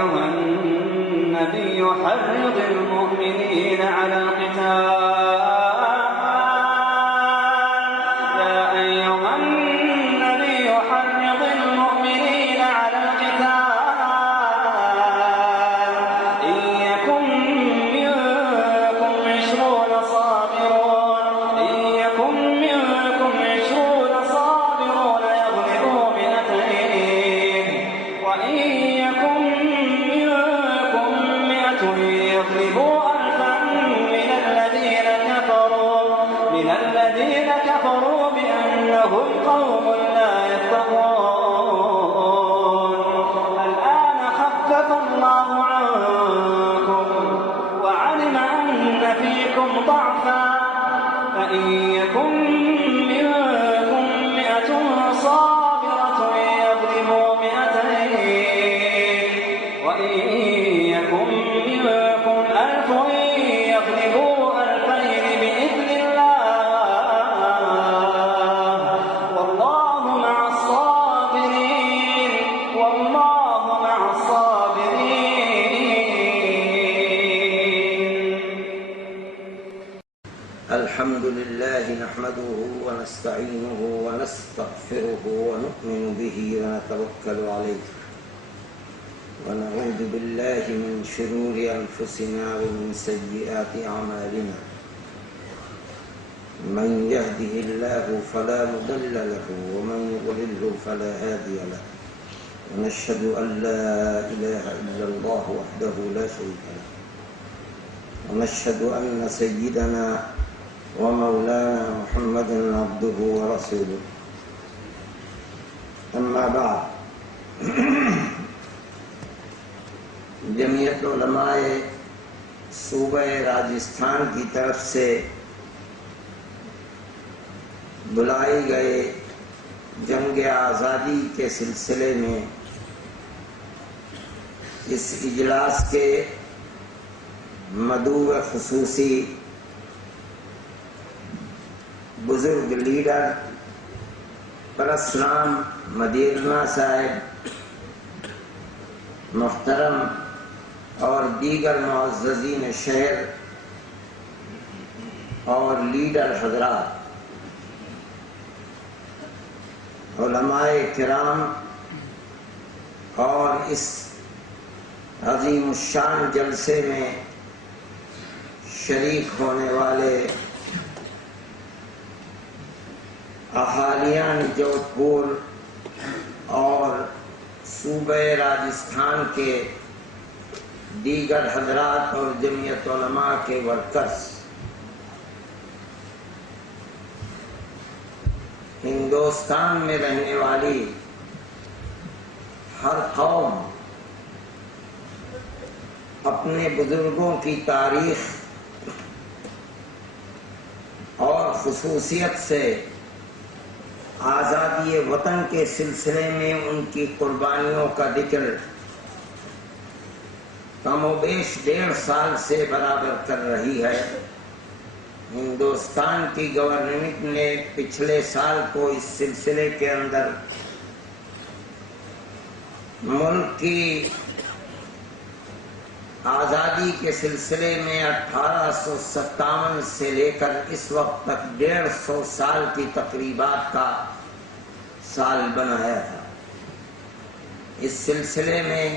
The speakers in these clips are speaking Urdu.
أيها النبي حرض المؤمنين على القتال الحمد لله نحمده ونستعينه ونستغفره ونؤمن به ونتوكل عليه ونعوذ بالله من شرور أنفسنا ومن سيئات أعمالنا من يهده الله فلا مضل له ومن يضلل فلا هادي له ونشهد أن لا إله إلا الله وحده لا شريك له ونشهد أن سيدنا ومولانا محمد عبده ورسوله اما بعد جمعیت علماء صوبہ راجستھان کی طرف سے بلائے گئے جنگ آزادی کے سلسلے میں اس اجلاس کے مدعو خصوصی بزرگ لیڈر پرسرام مدیرنا صاحب، محترم اور دیگر معززین شہر اور لیڈر حضرات، علماء کرام اور اس عظیم الشان جلسے میں شریک ہونے والے اہالیان جودھ پور اور صوبہ راجستھان کے دیگر حضرات اور جمعیت علماء کے ورکرز، ہندوستان میں رہنے والی ہر قوم اپنے بزرگوں کی تاریخ اور خصوصیت سے آزادی وطن کے سلسلے میں ان کی قربانیوں کا ذکر کم و بیش 1.5 سال سے برابر کر رہی ہے۔ ہندوستان کی گورنمنٹ نے پچھلے سال کو اس سلسلے کے اندر ملک کی آزادی کے سلسلے میں 1857 سے لے کر اس وقت تک 150 سال کی تقریبات کا سال بنایا تھا۔ اس سلسلے میں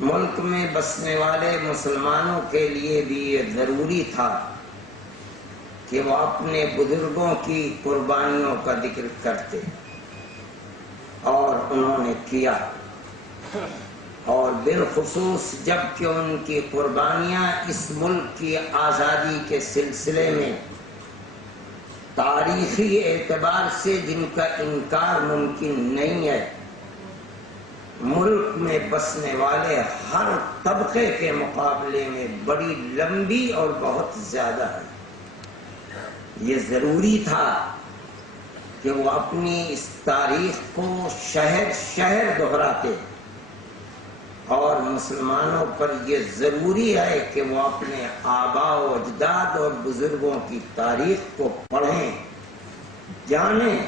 ملک میں بسنے والے مسلمانوں کے لیے بھی یہ ضروری تھا کہ وہ اپنے بزرگوں کی قربانیوں کا ذکر کرتے، اور انہوں نے کیا، اور بالخصوص جب کہ ان کی قربانیاں اس ملک کی آزادی کے سلسلے میں تاریخی اعتبار سے جن کا انکار ممکن نہیں ہے، ملک میں بسنے والے ہر طبقے کے مقابلے میں بڑی لمبی اور بہت زیادہ ہے۔ یہ ضروری تھا کہ وہ اپنی اس تاریخ کو شہر شہر دہراتے، اور مسلمانوں پر یہ ضروری ہے کہ وہ اپنے آباء و اجداد اور بزرگوں کی تاریخ کو پڑھیں، جانیں،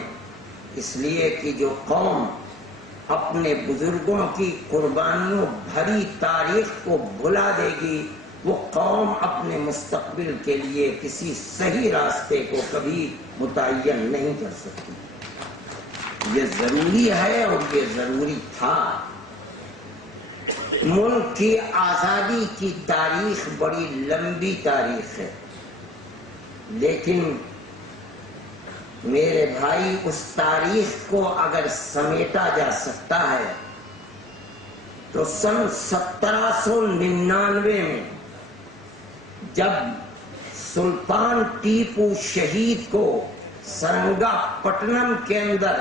اس لیے کہ جو قوم اپنے بزرگوں کی قربانیوں بھری تاریخ کو بھلا دے گی، وہ قوم اپنے مستقبل کے لیے کسی صحیح راستے کو کبھی متعین نہیں کر سکتی۔ یہ ضروری ہے اور یہ ضروری تھا۔ ملک کی آزادی کی تاریخ بڑی لمبی تاریخ ہے، لیکن میرے بھائی اس تاریخ کو اگر سمیٹا جا سکتا ہے تو سن 1799 میں جب سلطان ٹیپو شہید کو سرنگا پٹنم کے اندر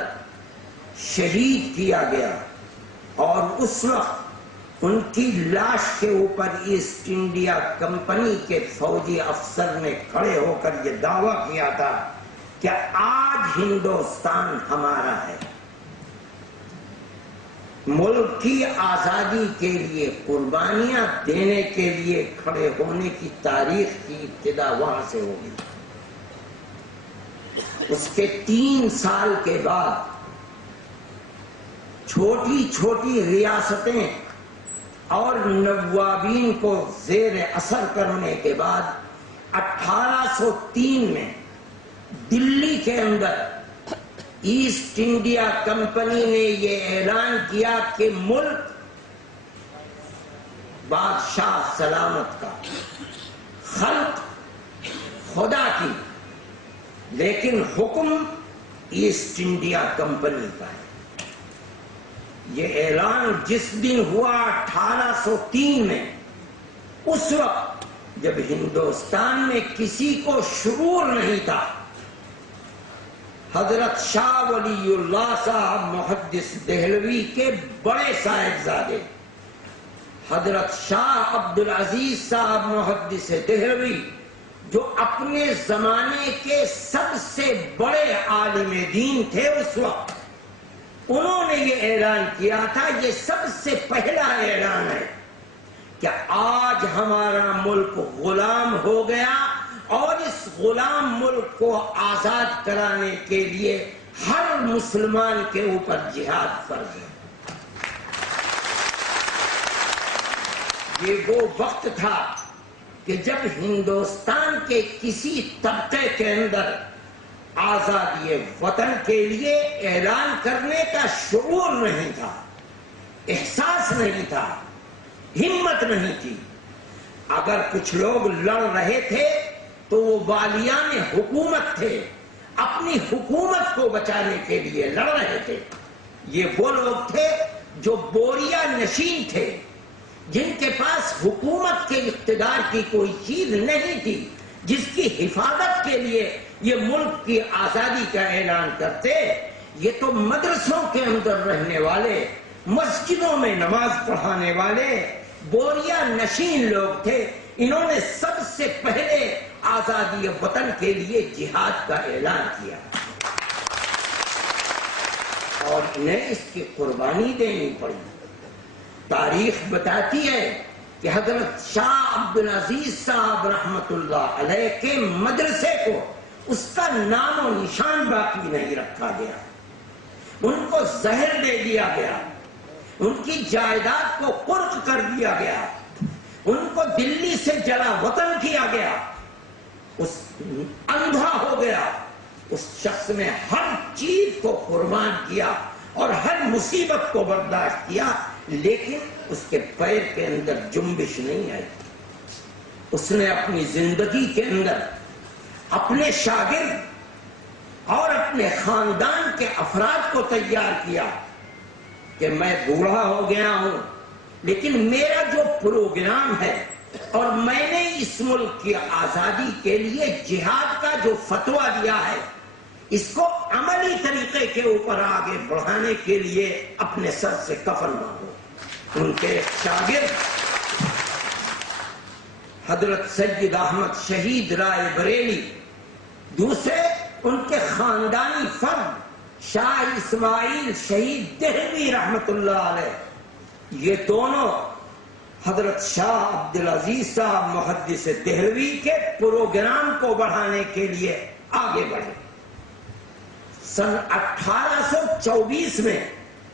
شہید کیا گیا اور اس وقت ان کی لاش کے اوپر ایسٹ انڈیا کمپنی کے فوجی افسر نے کھڑے ہو کر یہ دعویٰ کیا تھا کہ آج ہندوستان ہمارا ہے۔ ملک کی آزادی کے لیے قربانیاں دینے کے لیے کھڑے ہونے کی تاریخ کی ابتدا وہاں سے ہوگی۔ اس کے 3 سال کے بعد چھوٹی چھوٹی ریاستیں اور نوابین کو زیر اثر کرنے کے بعد 1803 میں دلی کے اندر ایسٹ انڈیا کمپنی نے یہ اعلان کیا کہ ملک بادشاہ سلامت کا، خلق خدا کی، لیکن حکم ایسٹ انڈیا کمپنی کا ہے۔ یہ اعلان جس دن ہوا 1803 میں، اس وقت جب ہندوستان میں کسی کو شعور نہیں تھا، حضرت شاہ ولی اللہ صاحب محدث دہلوی کے بڑے صاحبزادے حضرت شاہ عبدالعزیز صاحب محدث دہلوی، جو اپنے زمانے کے سب سے بڑے عالم دین تھے اس وقت، انہوں نے یہ اعلان کیا تھا، یہ سب سے پہلا اعلان ہے کہ آج ہمارا ملک غلام ہو گیا اور اس غلام ملک کو آزاد کرانے کے لیے ہر مسلمان کے اوپر جہاد فرض ہے۔ یہ وہ وقت تھا کہ جب ہندوستان کے کسی طبقے کے اندر آزادی وطن کے لیے اعلان کرنے کا شعور نہیں تھا، احساس نہیں تھا، ہمت نہیں تھی۔ اگر کچھ لوگ لڑ رہے تھے تو وہ والیان حکومت تھے، اپنی حکومت کو بچانے کے لیے لڑ رہے تھے۔ یہ وہ لوگ تھے جو بوریا نشین تھے، جن کے پاس حکومت کے اقتدار کی کوئی چیز نہیں تھی، جس کی حفاظت کے لیے یہ ملک کی آزادی کا اعلان کرتے۔ یہ تو مدرسوں کے اندر رہنے والے، مسجدوں میں نماز پڑھانے والے بوریا نشین لوگ تھے۔ انہوں نے سب سے پہلے آزادی وطن کے لیے جہاد کا اعلان کیا اور انہیں اس کی قربانی دینی پڑی۔ تاریخ بتاتی ہے کہ حضرت شاہ عبدالعزیز صاحب رحمت اللہ علیہ کے مدرسے کو اس کا نام و نشان باقی نہیں رکھا گیا، ان کو زہر دے دیا گیا، ان کی جائیداد کو قرق کر دیا گیا، ان کو دلی سے جلا وطن کیا گیا، اس اندھا ہو گیا۔ اس شخص نے ہر چیز کو قربان کیا اور ہر مصیبت کو برداشت کیا، لیکن اس کے پیر کے اندر جنبش نہیں آئی۔ اس نے اپنی زندگی کے اندر اپنے شاگرد اور اپنے خاندان کے افراد کو تیار کیا کہ میں بوڑھا ہو گیا ہوں، لیکن میرا جو پروگرام ہے اور میں نے اس ملک کی آزادی کے لیے جہاد کا جو فتویٰ دیا ہے، اس کو عملی طریقے کے اوپر آگے بڑھانے کے لیے اپنے سر سے کفن مانگو۔ ان کے شاگرد حضرت سید احمد شہید رائے بریلی، دوسرے ان کے خاندانی فرد شاہ اسماعیل شہید دہلوی رحمت اللہ علیہ، یہ دونوں حضرت شاہ عبدالعزیز صاحب محدث دہلوی کے پروگرام کو بڑھانے کے لیے آگے بڑھے۔ سن 1824 میں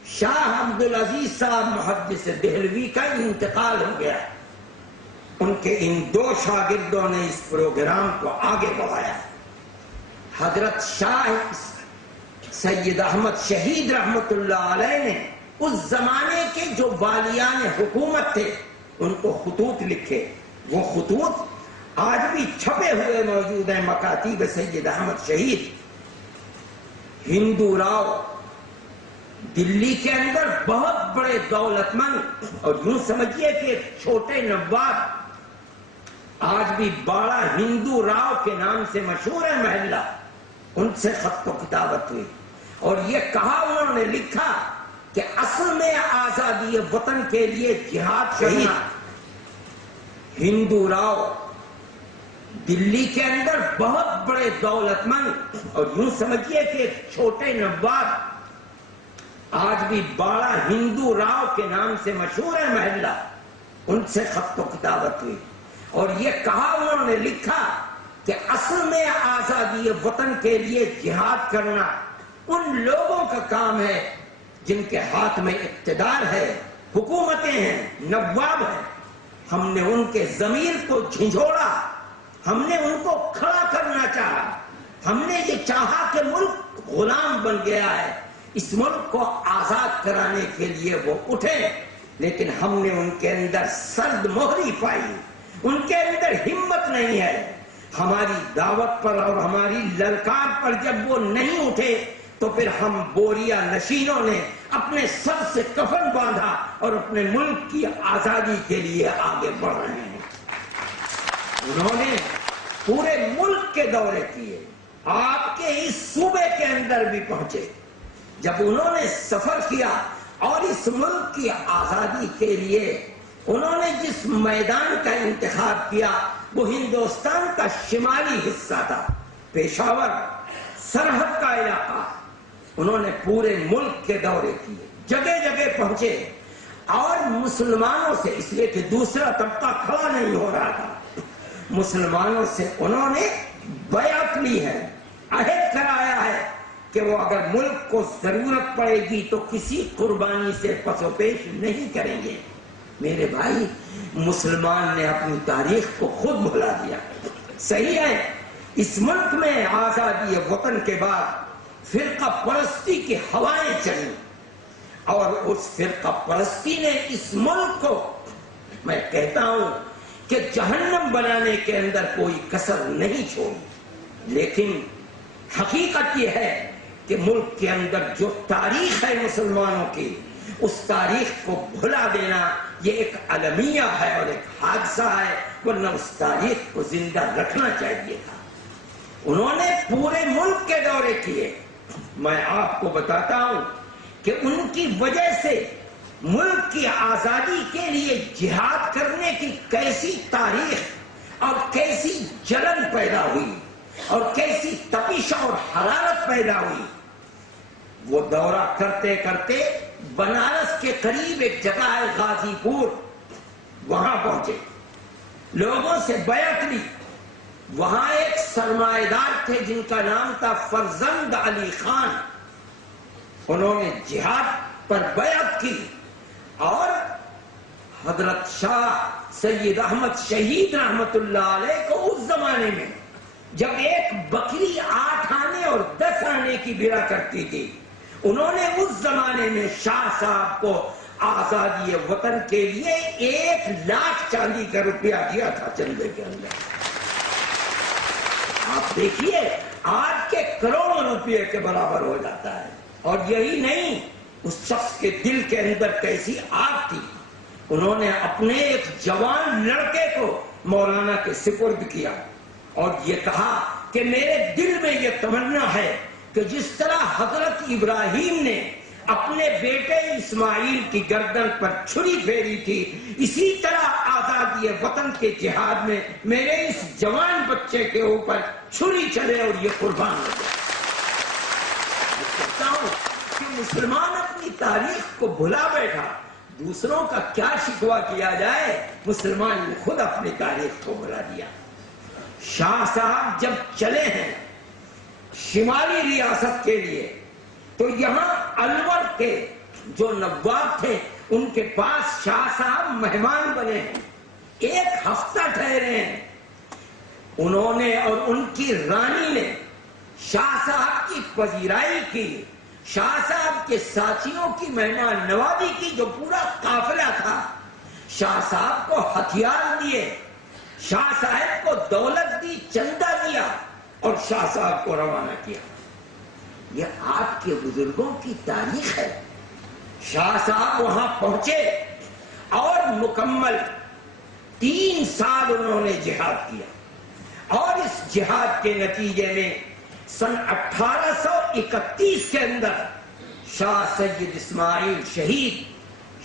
شاہ عبدالعزیز صاحب محدث دہلوی کا انتقال ہو گیا. ان کے ان دو شاگردوں نے اس پروگرام کو آگے بڑھایا. حضرت شاہ سید احمد شہید رحمت اللہ علیہ نے اس زمانے کے جو والیان حکومت تھے ان کو خطوط لکھے. وہ خطوط آج بھی چھپے ہوئے موجود ہیں مکاتیب سید احمد شہید. ہندو راؤ دلی کے اندر بہت بڑے دولت مند اور یوں سمجھیے کہ ایک چھوٹے نواب، آج بھی باڑا ہندو راؤ کے نام سے مشہور ہے محلہ، ان سے خط و کتابت ہوئی اور یہ کہا انہوں نے لکھا کہ اصل میں آزادی وطن کے لیے جہاد کرنا. ہندو راؤ دلی کے اندر بہت بڑے دولت مند اور یوں سمجھیے کہ ایک چھوٹے نواب، آج بھی باڑا ہندو راؤ کے نام سے مشہور ہے محلہ، ان سے خط و کتابت ہوئی اور یہ کہا انہوں نے لکھا کہ اصل میں آزادی وطن کے لیے جہاد کرنا ان لوگوں کا کام ہے جن کے ہاتھ میں اقتدار ہے، حکومتیں ہیں، نواب ہیں. ہم نے ان کے ضمیر کو جھنجھوڑا، ہم نے ان کو کھڑا کرنا چاہا. ہم نے یہ چاہا کہ ملک غلام بن گیا ہے، اس ملک کو آزاد کرانے کے لیے وہ اٹھے، لیکن ہم نے ان کے اندر سرد مہری پائی، ان کے اندر ہمت نہیں ہے. ہماری دعوت پر اور ہماری للکار پر جب وہ نہیں اٹھے تو پھر ہم بوریا نشینوں نے اپنے سر سے کفن باندھا اور اپنے ملک کی آزادی کے لیے آگے بڑھ رہے ہیں. انہوں نے پورے ملک کے دورے کیے، آپ کے اس صوبے کے اندر بھی پہنچے. جب انہوں نے سفر کیا اور اس ملک کی آزادی کے لیے انہوں نے جس میدان کا انتخاب کیا وہ ہندوستان کا شمالی حصہ تھا، پشاور سرحد کا علاقہ. انہوں نے پورے ملک کے دورے کیے، جگہ جگہ پہنچے اور مسلمانوں سے، اس لیے کہ دوسرا طبقہ کھڑا نہیں ہو رہا تھا، مسلمانوں سے انہوں نے بیعت لی ہے، عہد کرایا ہے کہ وہ اگر ملک کو ضرورت پڑے گی تو کسی قربانی سے پس و پیش نہیں کریں گے. میرے بھائی، مسلمان نے اپنی تاریخ کو خود بھلا دیا. صحیح ہے، اس ملک میں آزادی وطن کے بعد فرقہ پرستی کی ہوائیں چلی اور اس فرقہ پرستی نے اس ملک کو، میں کہتا ہوں کہ جہنم بنانے کے اندر کوئی کسر نہیں چھوڑی. لیکن حقیقت یہ ہے کہ ملک کے اندر جو تاریخ ہے مسلمانوں کی، اس تاریخ کو بھلا دینا یہ ایک المیہ ہے اور ایک حادثہ ہے، ورنہ اس تاریخ کو زندہ رکھنا چاہیے تھا. انہوں نے پورے ملک کے دورے کیے. میں آپ کو بتاتا ہوں کہ ان کی وجہ سے ملک کی آزادی کے لیے جہاد کرنے کی کیسی تاریخ اور کیسی جلن پیدا ہوئی اور کیسی تپش اور حرارت پیدا ہوئی. وہ دورہ کرتے کرتے بنارس کے قریب ایک جگہ ہے غازی پور، وہاں پہنچے، لوگوں سے بیعت لی. وہاں ایک سرمایہ دار تھے جن کا نام تھا فرزند علی خان. انہوں نے جہاد پر بیعت کی اور حضرت شاہ سید احمد شہید رحمت اللہ علیہ کو اس زمانے میں جب ایک بکری 8 آنے اور 10 آنے کی بھرا کرتی تھی، انہوں نے اس زمانے میں شاہ صاحب کو آزادی وطن کے لیے 1 لاکھ چاندی کا روپیہ دیا تھا چندے کے اندر. آپ دیکھیے آج کے کروڑوں روپے کے برابر ہو جاتا ہے. اور یہی نہیں، اس شخص کے دل کے اندر کیسی آگ تھی. انہوں نے اپنے ایک جوان لڑکے کو مولانا کے سپرد کیا اور یہ کہا کہ میرے دل میں یہ تمنا ہے کہ جس طرح حضرت ابراہیم نے اپنے بیٹے اسماعیل کی گردن پر چھری پھیری تھی، اسی طرح آزادی وطن کے جہاد میں میرے اس جوان بچے کے اوپر چھری چلے اور یہ قربان ہو جائے. میں کہتا ہوں کہ مسلمان اپنی تاریخ کو بھلا بیٹھا، دوسروں کا کیا شکوہ کیا جائے، مسلمان نے خود اپنی تاریخ کو بھلا دیا. شاہ صاحب جب چلے ہیں شمالی ریاست کے لیے تو یہاں الور کے جو نواب تھے ان کے پاس شاہ صاحب مہمان بنے ہیں، 1 ہفتہ ٹھہرے ہیں۔ انہوں نے اور ان کی رانی نے شاہ صاحب کی پذیرائی کی، شاہ صاحب کے ساتھیوں کی مہمان نوازی کی، جو پورا قافلہ تھا۔ شاہ صاحب کو ہتھیار دیے، شاہ صاحب کو دولت دی، چندہ دیا اور شاہ صاحب کو روانہ کیا۔ یہ آپ کے بزرگوں کی تاریخ ہے۔ شاہ صاحب وہاں پہنچے اور مکمل 3 سال انہوں نے جہاد کیا، اور اس جہاد کے نتیجے میں سن 1831 کے اندر شاہ سید اسماعیل شہید،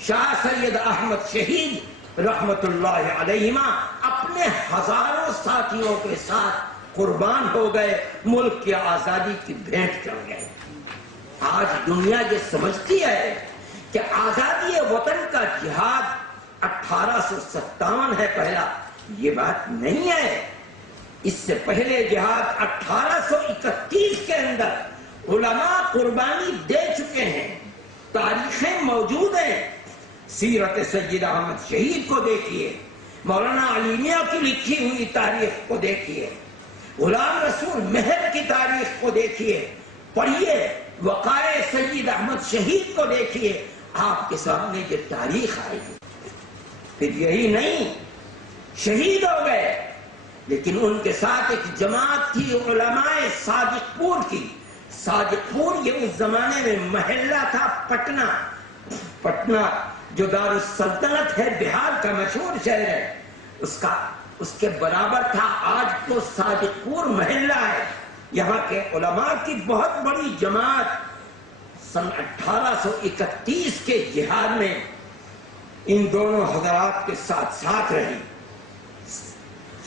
شاہ سید احمد شہید رحمت اللہ علیہما اپنے ہزاروں ساتھیوں کے ساتھ قربان ہو گئے، ملک کی آزادی کی بھیٹ چڑھ گئے۔ آج دنیا یہ سمجھتی ہے کہ آزادی وطن کا جہاد 1857 ہے پہلا، یہ بات نہیں ہے۔ اس سے پہلے جہاد 1831 کے اندر علماء قربانی دے چکے ہیں، تاریخیں موجود ہیں۔ سیرت سید احمد شہید کو دیکھیے، مولانا علی میاں کی لکھی ہوئی تاریخ کو دیکھیے، غلام رسول مہر کی تاریخ کو دیکھیے، پڑھیے وقائع سید احمد شہید کو دیکھیے، آپ کے سامنے یہ تاریخ آئے گی۔ پھر یہی نہیں، شہید ہو گئے، لیکن ان کے ساتھ ایک جماعت تھی علماء صادق پور کی۔ صادق پور یہ اس زمانے میں محلہ تھا پٹنہ، پٹنہ جو دارالسلطنت ہے، بہار کا مشہور شہر ہے، اس کے برابر تھا۔ آج تو صادق پور محلہ ہے۔ یہاں کے علماء کی بہت بڑی جماعت سن 1831 کے جہاد میں ان دونوں حضرات کے ساتھ ساتھ رہی۔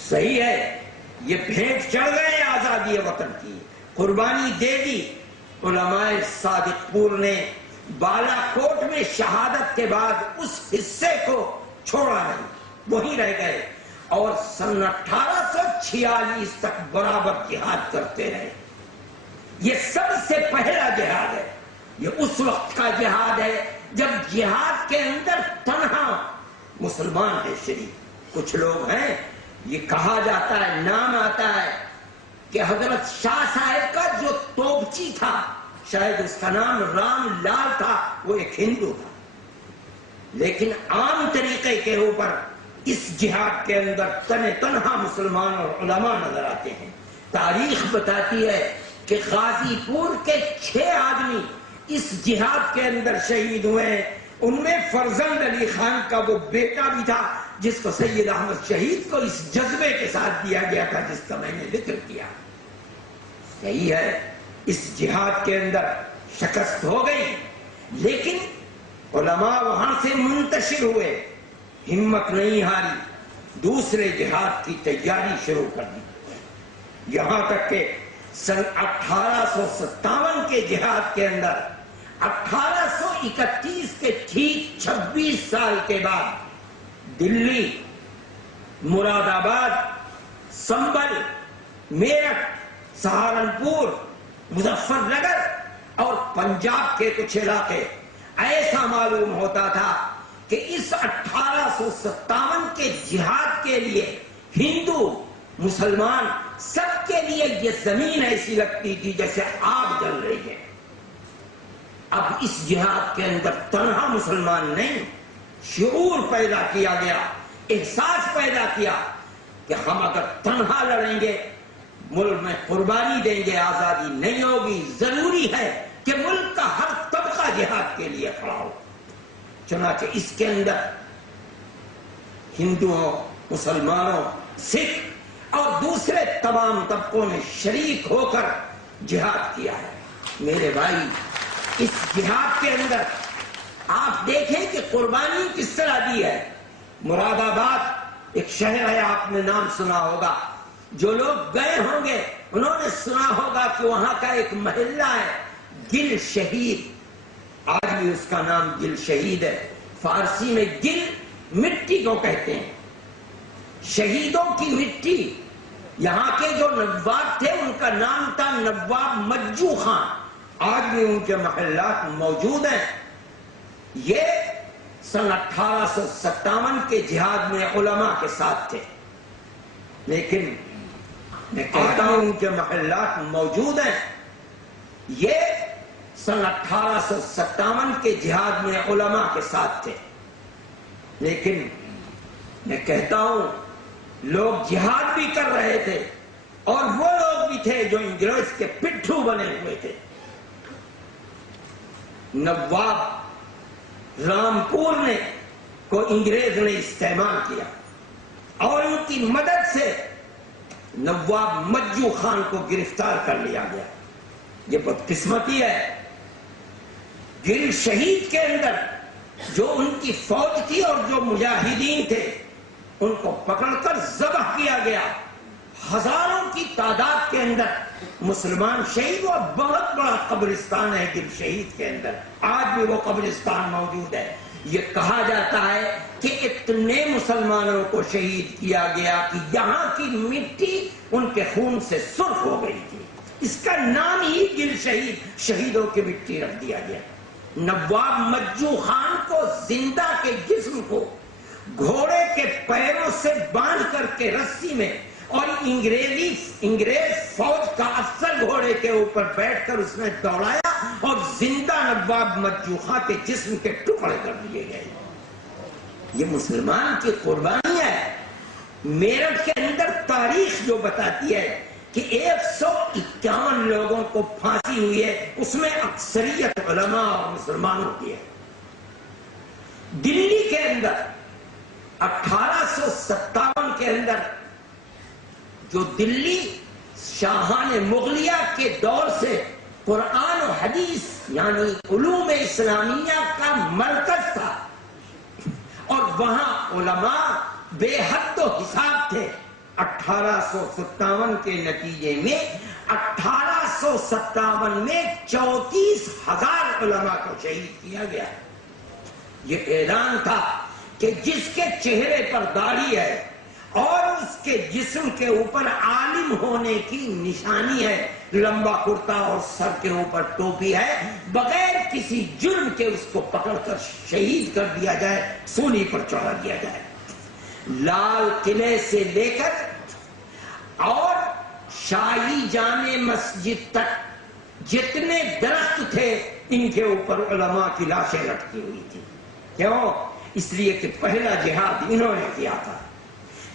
صحیح ہے، یہ بھیٹ چڑھ گئے آزادی وطن کی، قربانی دے دی۔ علماء صادق پور نے بالا کوٹ میں شہادت کے بعد اس حصے کو چھوڑا نہیں، وہیں رہ گئے، اور سن 1846 تک برابر جہاد کرتے رہے۔ یہ سب سے پہلا جہاد ہے، یہ اس وقت کا جہاد ہے جب جہاد کے اندر تنہا مسلمان ہے شریک۔ کچھ لوگ ہیں، یہ کہا جاتا ہے، نام آتا ہے کہ حضرت شاہ صاحب کا جو توپچی تھا، شاید اس کا نام رام لال تھا، وہ ایک ہندو تھا، لیکن عام طریقے کے اوپر اس جہاد کے اندر تنہا مسلمان اور علماء نظر آتے ہیں۔ تاریخ بتاتی ہے کہ غازی پور کے 6 آدمی اس جہاد کے اندر شہید ہوئے ہیں۔ ان میں فرزند علی خان کا وہ بیٹا بھی تھا جس کو سید احمد شہید کو اس جذبے کے ساتھ دیا گیا تھا جس کا میں نے ذکر کیا۔ صحیح ہے، اس جہاد کے اندر شکست ہو گئی، لیکن علماء وہاں سے منتشر ہوئے، ہمت نہیں ہاری، دوسرے جہاد کی تیاری شروع کر دی۔ یہاں تک کہ سن 1857 کے جہاد کے اندر 1831 کے ٹھیک 26 سال کے بعد دلی، مراد آباد، سنبل، میرٹھ، سہارنپور، مظفر نگر اور پنجاب کے کچھ علاقے ایسا معلوم ہوتا تھا کہ اس 1857 کے جہاد کے لیے ہندو مسلمان سب کے لیے یہ زمین ایسی لگتی تھی جیسے آگ جل رہی ہے۔ اب اس جہاد کے اندر تنہا مسلمان نہیں، شعور پیدا کیا گیا، احساس پیدا کیا کہ ہم اگر تنہا لڑیں گے، ملک میں قربانی دیں گے، آزادی نہیں ہوگی، ضروری ہے کہ ملک کا ہر طبقہ جہاد کے لیے کھڑا ہو۔ چنانچہ اس کے اندر ہندوؤں، مسلمانوں، سکھ اور دوسرے تمام طبقوں نے شریک ہو کر جہاد کیا ہے۔ میرے بھائی، اس جہاد کے اندر آپ دیکھیں کہ قربانی کس طرح دی ہے۔ مراد آباد ایک شہر ہے، آپ نے نام سنا ہوگا، جو لوگ گئے ہوں گے انہوں نے سنا ہوگا کہ وہاں کا ایک محلہ ہے گل شہید، آج بھی اس کا نام گل شہید ہے۔ فارسی میں گل مٹی کو کہتے ہیں، شہیدوں کی مٹی۔ یہاں کے جو نواب تھے ان کا نام تھا نواب مجو خان، آج بھی ان کے محلات موجود ہیں۔ یہ سن 1857 کے جہاد میں علماء کے ساتھ تھے، لیکن میں کہتا ہوں ان کے محلات موجود ہیں۔ یہ سن 1857 کے جہاد میں علماء کے ساتھ تھے، لیکن میں کہتا ہوں لوگ جہاد بھی کر رہے تھے اور وہ لوگ بھی تھے جو انگریز کے پٹھو بنے ہوئے تھے۔ نواب رامپور نے کو انگریز نے استعمال کیا اور ان کی مدد سے نواب مجو خان کو گرفتار کر لیا گیا۔ یہ بدقسمتی ہے، گل شہید کے اندر جو ان کی فوج تھی اور جو مجاہدین تھے ان کو پکڑ کر ذبح کیا گیا۔ ہزاروں کی تعداد کے اندر مسلمان شہید، اور بہت بڑا قبرستان ہے گل شہید کے اندر، آج بھی وہ قبرستان موجود ہے۔ یہ کہا جاتا ہے کہ اتنے مسلمانوں کو شہید کیا گیا کہ یہاں کی مٹی ان کے خون سے سرخ ہو گئی تھی، اس کا نام ہی گل شہید، شہیدوں کی مٹی رکھ دیا گیا۔ نواب مجو خان کو زندہ کے جسم کو گھوڑے کے پیروں سے باندھ کر کے رسی میں، اور انگریز فوج کا افسر گھوڑے کے اوپر بیٹھ کر اس نے دوڑایا اور زندہ نواب مجو خان کے جسم کے ٹکڑے کر دیے گئے۔ یہ مسلمان کی قربانی ہے۔ میرٹھ کے اندر تاریخ جو بتاتی ہے کہ 151 لوگوں کو پھانسی ہوئی ہے، اس میں اکثریت علماء اور مسلمانوں کی ہے۔ دلی کے اندر 1857 کے اندر جو دلی شاہان مغلیہ کے دور سے قرآن و حدیث یعنی علوم اسلامیہ کا مرکز تھا، اور وہاں علماء بے حد و حساب تھے، 1857 کے نتیجے میں 1857 میں 34,000 علماء کو شہید کیا گیا۔ یہ اعلان تھا کہ جس کے چہرے پر داڑھی ہے اور اس کے جسم کے اوپر عالم ہونے کی نشانی ہے، لمبا کرتا اور سر کے اوپر ٹوپی ہے، بغیر کسی جرم کے اس کو پکڑ کر شہید کر دیا جائے، سولی پر چڑھا دیا جائے۔ لال قلعے سے لے کر اور شاہی جامع مسجد تک جتنے درخت تھے ان کے اوپر علماء کی لاشیں لٹکی ہوئی تھی۔ کیوں؟ اس لیے کہ پہلا جہاد انہوں نے کیا تھا۔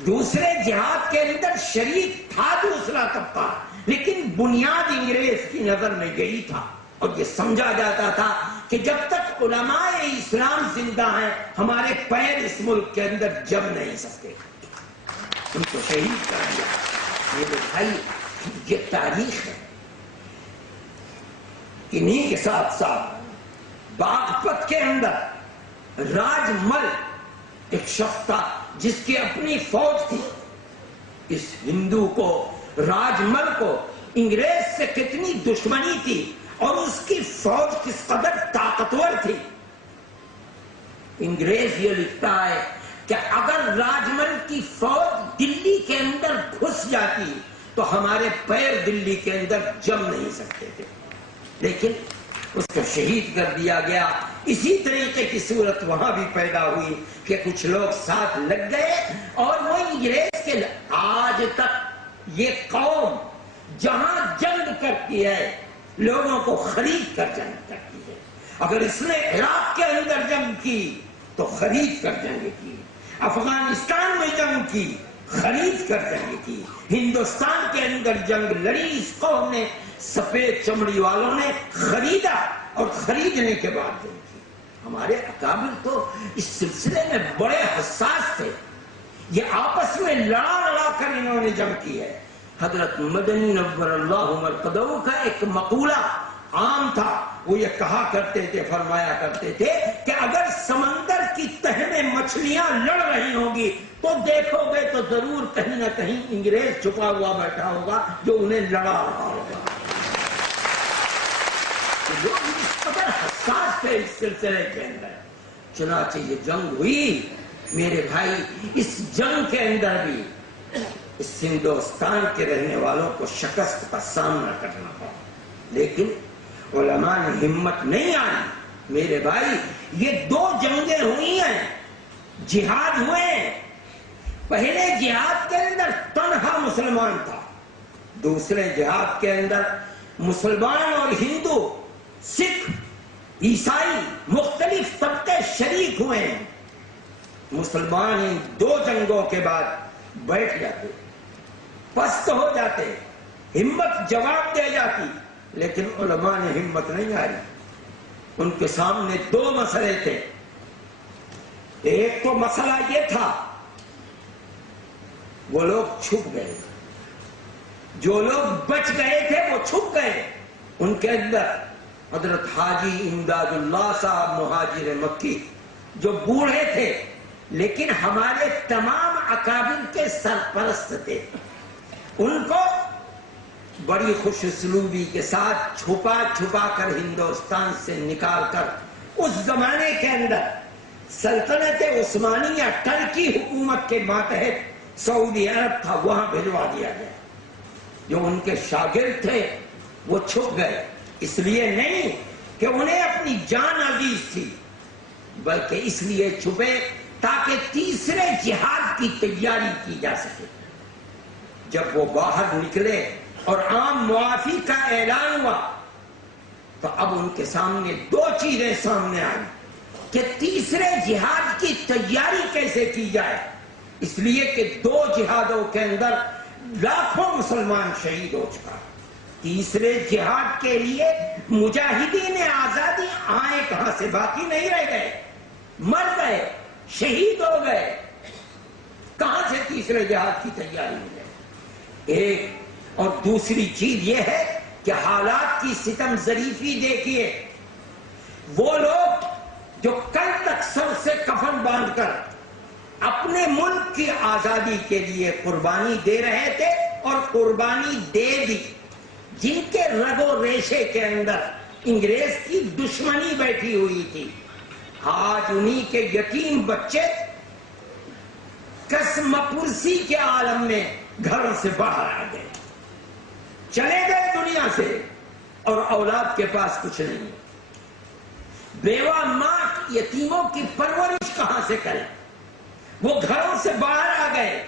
دوسرے جہاد کے اندر شریک تھا دوسرا طبقہ، لیکن بنیاد انگریز کی نظر میں گئی تھا، اور یہ سمجھا جاتا تھا کہ جب تک علماء اسلام زندہ ہیں ہمارے پیر اس ملک کے اندر جم نہیں سکتے، ان کو شہید کر دیا۔ میرے بھائی، یہ تاریخ ہے۔ انہی کے ساتھ ساتھ باغپت کے اندر راج مل ایک شخص تھا جس کی اپنی فوج تھی۔ اس ہندو کو، راج مل کو انگریز سے کتنی دشمنی تھی اور اس کی فوج کس قدر طاقتور تھی۔ انگریز یہ لکھتا ہے کہ اگر راج مل کی فوج دلی کے اندر گھس جاتی تو ہمارے پیر دلی کے اندر جم نہیں سکتے تھے، لیکن اس کو شہید کر دیا گیا۔ اسی طریقے کی صورت وہاں بھی پیدا ہوئی کہ کچھ لوگ ساتھ لگ گئے، اور وہ انگریز کے آج تک یہ قوم جہاں جنگ کرتی ہے لوگوں کو خرید کر جنگ کرتی ہے۔ اگر اس نے عراق کے اندر جنگ کی تو خرید کر جنگ کی، افغانستان میں جنگ کی خرید کر جنگ کی، ہندوستان کے اندر جنگ لڑی اس قوم نے، سفید چمڑی والوں نے خریدا اور خریدنے کے بعد جنگ کی۔ ہمارے اکابر تو اس سلسلے میں بڑے حساس تھے، یہ آپس میں لڑا کر انہوں نے جنگ کی ہے۔ حضرت مدنی نور اللہ مرقدہ کا ایک مقولہ عام تھا، وہ یہ کہا کرتے تھے، فرمایا کرتے تھے کہ اگر سمندر کی تہ میں مچھلیاں لڑ رہی ہوں گی تو دیکھو گے تو ضرور کہیں نہ کہیں انگریز چھپا ہوا بیٹھا ہوگا جو انہیں لڑا رہا ہوگا۔ لوگ اس قدر حساس تھے اس سلسلے کے اندر۔ چنانچہ یہ جنگ ہوئی میرے بھائی، اس جنگ کے اندر بھی اس ہندوستان کے رہنے والوں کو شکست کا سامنا کرنا پڑا، لیکن علماء نے ہمت نہیں آئی۔ میرے بھائی، یہ دو جنگیں ہوئی ہیں، جہاد ہوئے ہیں۔ پہلے جہاد کے اندر تنہا مسلمان تھا، دوسرے جہاد کے اندر مسلمان اور ہندو، سکھ، عیسائی مختلف طبقے شریک ہوئے ہیں۔ مسلمان ان دو جنگوں کے بعد بیٹھ جاتے، پست ہو جاتے، ہمت جواب دے جاتی، لیکن علماء نے ہمت نہیں ہاری۔ ان کے سامنے دو مسئلے تھے۔ ایک تو مسئلہ یہ تھا، وہ لوگ چھپ گئے، جو لوگ بچ گئے تھے وہ چھپ گئے۔ ان کے اندر حضرت حاجی امداد اللہ صاحب مہاجر مکی، جو بوڑھے تھے لیکن ہمارے تمام اکابر کے سرپرست تھے، ان کو بڑی خوش اسلوبی کے ساتھ چھپا چھپا کر ہندوستان سے نکال کر اس زمانے کے اندر سلطنت عثمانیہ ترکی حکومت کے ماتحت سعودی عرب تھا، وہاں بھجوا دیا گیا۔ جو ان کے شاگرد تھے وہ چھپ گئے، اس لیے نہیں کہ انہیں اپنی جان عزیز تھی، بلکہ اس لیے چھپے تاکہ تیسرے جہاد کی تیاری کی جا سکے۔ جب وہ باہر نکلے اور عام معافی کا اعلان ہوا تو اب ان کے سامنے دو چیزیں سامنے آئی کہ تیسرے جہاد کی تیاری کیسے کی جائے، اس لیے کہ دو جہادوں کے اندر لاکھوں مسلمان شہید ہو چکا۔ تیسرے جہاد کے لیے مجاہدین آزادی آئے کہاں سے، باقی نہیں رہ گئے، مر گئے، شہید ہو گئے، کہاں سے تیسرے جہاد کی تیاری ہو گئی۔ ایک اور دوسری چیز یہ ہے کہ حالات کی ستم ظریفی دیکھیے، وہ لوگ جو کل تک سر سے کفن باندھ کر اپنے ملک کی آزادی کے لیے قربانی دے رہے تھے اور قربانی دے دی، جن کے رگ و ریشے کے اندر انگریز کی دشمنی بیٹھی ہوئی تھی، آج انہی کے یتیم بچے قسم پرسی کے عالم میں گھر سے باہر آ گئے، چلے گئے دنیا سے، اور اولاد کے پاس کچھ نہیں۔ بیوہ ماں یتیموں کی پرورش کہاں سے کرے، وہ گھروں سے باہر آ گئے۔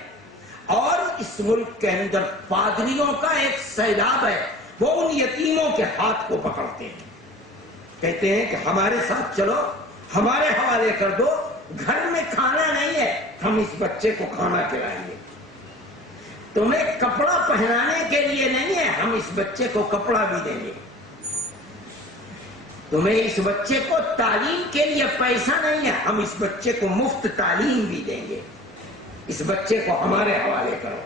اور اس ملک کے اندر پادریوں کا ایک سیلاب ہے، وہ ان یتیموں کے ہاتھ کو پکڑتے ہیں، کہتے ہیں کہ ہمارے ساتھ چلو، ہمارے حوالے کر دو، گھر میں کھانا نہیں ہے، ہم اس بچے کو کھانا کھلائیں گے، تمہیں کپڑا پہنانے کے لیے نہیں ہے، ہم اس بچے کو کپڑا بھی دیں گے، تمہیں اس بچے کو تعلیم کے لیے پیسہ نہیں ہے، ہم اس بچے کو مفت تعلیم بھی دیں گے، اس بچے کو ہمارے حوالے کرو۔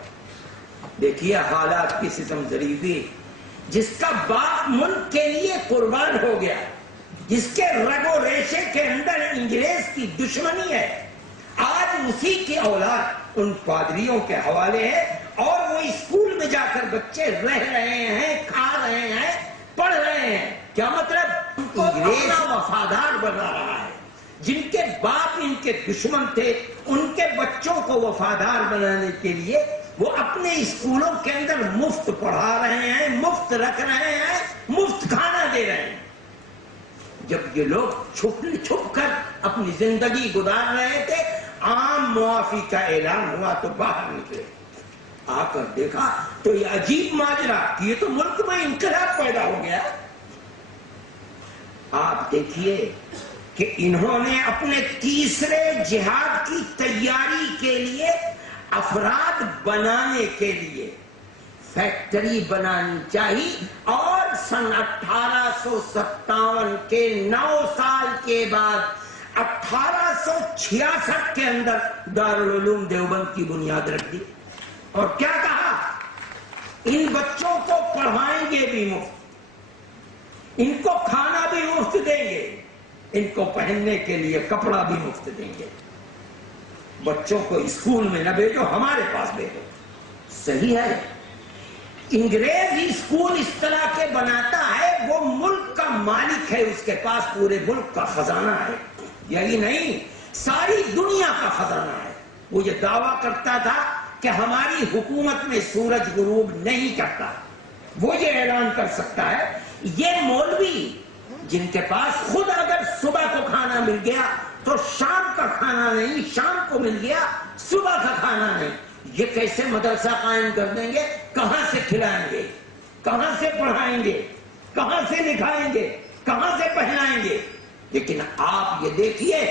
دیکھیے حالات کی ستم ظریفی، جس کا باپ ملک کے لیے قربان ہو گیا، جس کے رگ و ریشے کے اندر انگریز کی دشمنی ہے، آج اسی کی اولاد ان پادریوں کے حوالے ہے، اور وہ اسکول میں جا کر بچے رہ رہے ہیں، کھا رہے ہیں، پڑھ رہے ہیں۔ کیا مطلب؟ انگریز وفادار بنا رہا ہے، جن کے باپ ان کے دشمن تھے، ان کے بچوں کو وفادار بنانے کے لیے وہ اپنے اسکولوں کے اندر مفت پڑھا رہے ہیں، مفت رکھ رہے ہیں، مفت کھانا دے رہے ہیں۔ جب یہ لوگ چھپ کر اپنی زندگی گزار رہے تھے، عام معافی کا اعلان ہوا تو باہر نکلے، آ کر دیکھا تو یہ عجیب ماجرا، یہ تو ملک میں انقلاب پیدا ہو گیا۔ آپ دیکھیے کہ انہوں نے اپنے تیسرے جہاد کی تیاری کے لیے افراد بنانے کے لیے فیکٹری بنانی چاہیے، اور سن 1857 کے 9 سال کے بعد 1866 کے اندر دارالعلوم دیوبند کی بنیاد رکھ دی، اور کیا کہا؟ ان بچوں کو پڑھائیں گے بھی مفت، ان کو کھانا بھی مفت دیں گے، ان کو پہننے کے لیے کپڑا بھی مفت دیں گے، بچوں کو اسکول میں نہ بھیجو، ہمارے پاس بھیجو۔ صحیح ہے، انگریز اسکول اس طرح کے بناتا ہے، وہ ملک کا مالک ہے، اس کے پاس پورے ملک کا خزانہ ہے، یہی نہیں ساری دنیا کا خزانہ ہے۔ وہ یہ دعویٰ کرتا تھا کہ ہماری حکومت میں سورج غروب نہیں کرتا، وہ یہ اعلان کر سکتا ہے۔ یہ مولوی جن کے پاس خود اگر صبح کو کھانا مل گیا تو شام کا کھانا نہیں، شام کو مل گیا صبح کا کھانا نہیں، یہ کیسے مدرسہ قائم کر دیں گے؟ کہاں سے کھلائیں گے؟ کہاں سے پڑھائیں گے؟ کہاں سے لکھائیں گے؟ کہاں سے پہنائیں گے؟ لیکن آپ یہ دیکھیے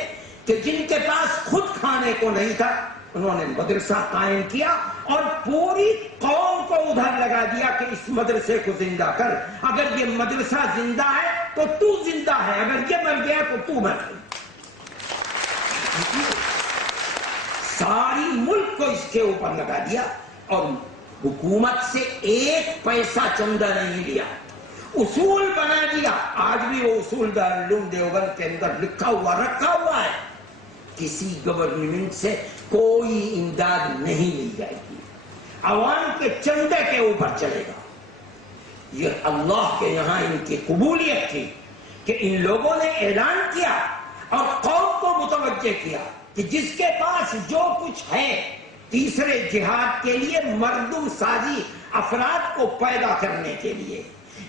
کہ جن کے پاس خود کھانے کو نہیں تھا انہوں نے مدرسہ قائم کیا اور پوری قوم کو ادھر لگا دیا کہ اس مدرسے کو زندہ کر، اگر یہ مدرسہ زندہ ہے تو تو زندہ ہے، اگر یہ مر گیا تو تو مر گئی۔ ساری ملک کو اس کے اوپر لگا دیا اور حکومت سے ایک پیسہ چندہ نہیں لیا، اصول بنا دیا۔ آج بھی وہ اصول دارالعلوم دیوبند کے اندر لکھا ہوا رکھا ہوا ہے، کسی گورنمنٹ سے کوئی امداد نہیں لی جائے گی، عوام کے چندے کے اوپر چلے گا۔ یہ اللہ کے یہاں ان کی قبولیت تھی کہ ان لوگوں نے اعلان کیا اور قوم کو متوجہ کیا کہ جس کے پاس جو کچھ ہے، تیسرے جہاد کے لیے مردم سازی افراد کو پیدا کرنے کے لیے،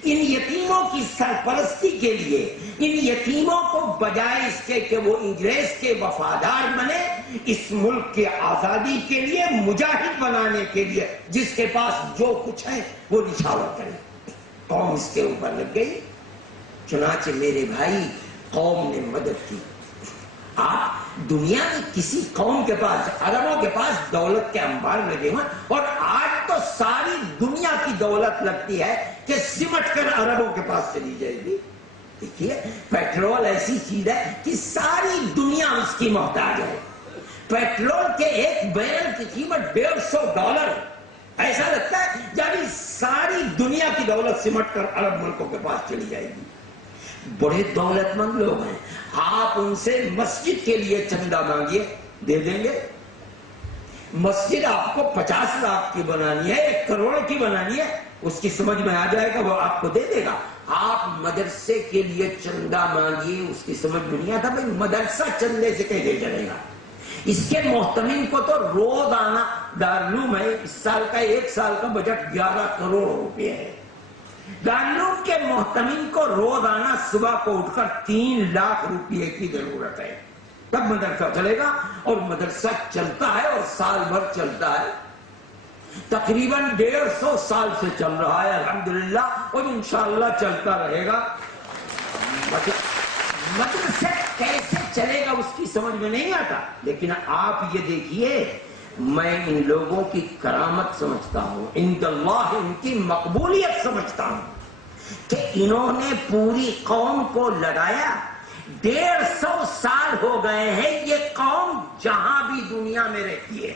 ان یتیموں کی سرپرستی کے لیے، ان یتیموں کو بجائے اس کے کہ وہ انگریز کے وفادار بنے، اس ملک کی آزادی کے لیے مجاہد بنانے کے لیے جس کے پاس جو کچھ ہے وہ نچھاور کرے۔ قوم اس کے اوپر لگ گئی۔ چنانچہ میرے بھائی قوم نے مدد کی۔ آپ دنیا میں کسی قوم کے پاس، عربوں کے پاس دولت کے انبار لگے ہوئے، اور آج تو ساری دنیا کی دولت لگتی ہے کہ سمٹ کر عربوں کے پاس چلی جائے گی۔ دیکھیے پیٹرول ایسی چیز ہے کہ ساری دنیا اس کی محتاج ہے۔ پیٹرول کے ایک بیرل کی قیمت $150، ایسا لگتا ہے جب ساری دنیا کی دولت سمٹ کر عرب ملکوں کے پاس چلی جائے گی۔ بڑے دولت مند لوگ ہیں، آپ ان سے مسجد کے لیے چندہ مانگیے، دے دیں گے۔ مسجد آپ کو 50 لاکھ کی بنانی ہے، 1 کروڑ کی بنانی ہے، اس کی سمجھ میں آ جائے گا، وہ آپ کو دے دے گا۔ آپ مدرسے کے لیے چندہ مانگیے، اس کی سمجھ میں نہیں آتا بھائی مدرسہ چندے سے کیسے چلے گا۔ اس کے محتمین کو تو روزانہ دارالعلوم ہے، اس سال کا 1 سال کا بجٹ 11 کروڑ روپے ہے۔ دارالعلوم کے محتمین کو روزانہ صبح کو اٹھ کر 3 لاکھ روپے کی ضرورت ہے، تب مدرسہ چلے گا، اور مدرسہ چلتا ہے اور سال بھر چلتا ہے، تقریباً 150 سال سے چل رہا ہے الحمدللہ، اور انشاءاللہ چلتا رہے گا۔ مدرسہ کیسے چلے گا اس کی سمجھ میں نہیں آتا، لیکن آپ یہ دیکھیے میں ان لوگوں کی کرامت سمجھتا ہوں، عند اللہ ان کی مقبولیت سمجھتا ہوں کہ انہوں نے پوری قوم کو لڑایا۔ 150 سال ہو گئے ہیں یہ قوم جہاں بھی دنیا میں رہتی ہے،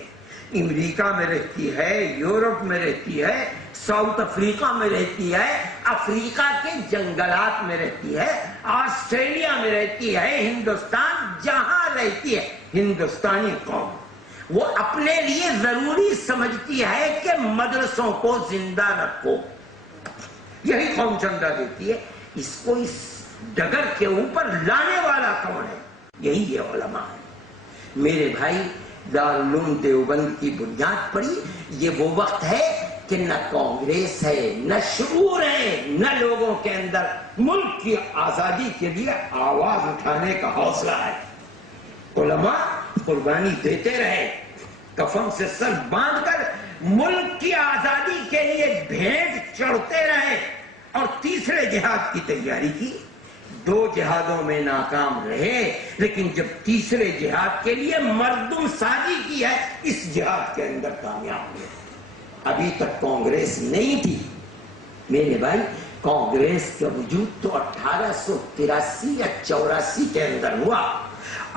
امریکہ میں رہتی ہے، یورپ میں رہتی ہے، ساؤتھ افریقہ میں رہتی ہے، افریقہ کے جنگلات میں رہتی ہے، آسٹریلیا میں رہتی ہے، ہندوستان جہاں رہتی ہے، ہندوستانی قوم وہ اپنے لیے ضروری سمجھتی ہے کہ مدرسوں کو زندہ رکھو، یہی قوم چندہ دیتی ہے۔ اس کو اس ڈگر کے اوپر لانے والا کون ہے؟ یہی یہ علماء ہے۔ میرے بھائی دارالعلوم دیوبند کی بنیاد پڑی، یہ وہ وقت ہے کہ نہ کانگریس ہے، نہ شعور ہے، نہ لوگوں کے اندر ملک کی آزادی کے لیے آواز اٹھانے کا حوصلہ ہے۔ علماء قربانی دیتے رہے، کفن سے سر باندھ کر ملک کی آزادی کے لیے بھیٹ چڑھتے رہے، اور تیسرے جہاد کی تیاری کی۔ 2 جہادوں میں ناکام رہے، لیکن جب تیسرے جہاد کے لیے مردم سازی کی ہے، اس جہاد کے اندر کامیاب ہوئے۔ ابھی تک کانگریس نہیں تھی میرے بھائی، کانگریس کا وجود تو 1883 یا 84 کے اندر ہوا۔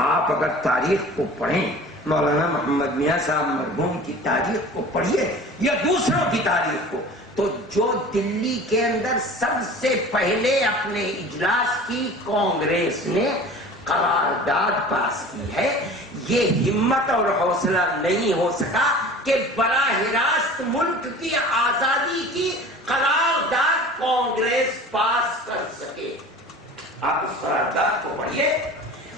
آپ اگر تاریخ کو پڑھیں، مولانا محمد میاں صاحب مرحوم کی تاریخ کو پڑھیے یا دوسروں کی تاریخ کو، تو جو دلی کے اندر سب سے پہلے اپنے اجلاس کی کانگریس نے قرارداد پاس کی ہے، یہ ہمت اور حوصلہ نہیں ہو سکا کہ براہ راست ملک کی آزادی کی قرارداد کانگریس پاس کر سکے۔ آپ اس قرارداد کو پڑھیے،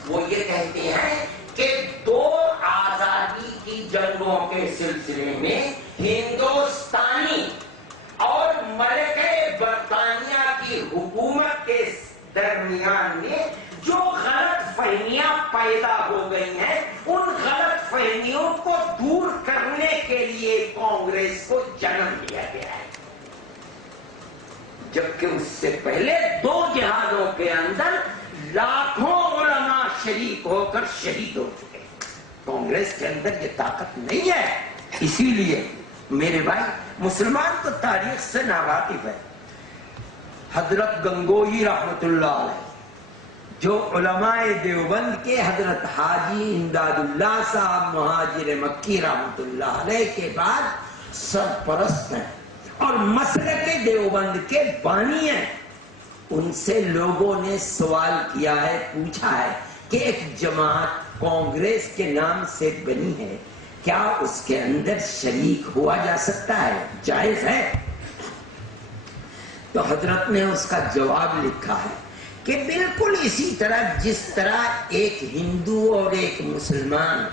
وہ یہ کہتے ہیں کہ 2 آزادی کی جنگوں کے سلسلے میں ہندوستانی اور ملکہ برطانیہ کی حکومت کے درمیان فہمیوں کو دور کرنے کے لیے کانگریس کو جنم دیا گیا ہے، جبکہ اس سے پہلے 2 جہادوں کے اندر لاکھوں علماء شریک ہو کر شہید ہو چکے۔ کانگریس کے اندر یہ طاقت نہیں ہے۔ اسی لیے میرے بھائی مسلمان تو تاریخ سے ناواقف ہے۔ حضرت گنگوہی رحمت اللہ علیہ، جو علماء دیوبند کے حضرت حاجی امداد اللہ صاحب مہاجر مکی رحمت اللہ علیہ کے بعد سرپرست ہیں اور مسلک دیوبند کے بانی ہیں، ان سے لوگوں نے سوال کیا ہے، پوچھا ہے کہ ایک جماعت کانگریس کے نام سے بنی ہے، کیا اس کے اندر شریک ہوا جا سکتا ہے، جائز ہے؟ تو حضرت نے اس کا جواب لکھا ہے کہ بالکل اسی طرح جس طرح ایک ہندو اور ایک مسلمان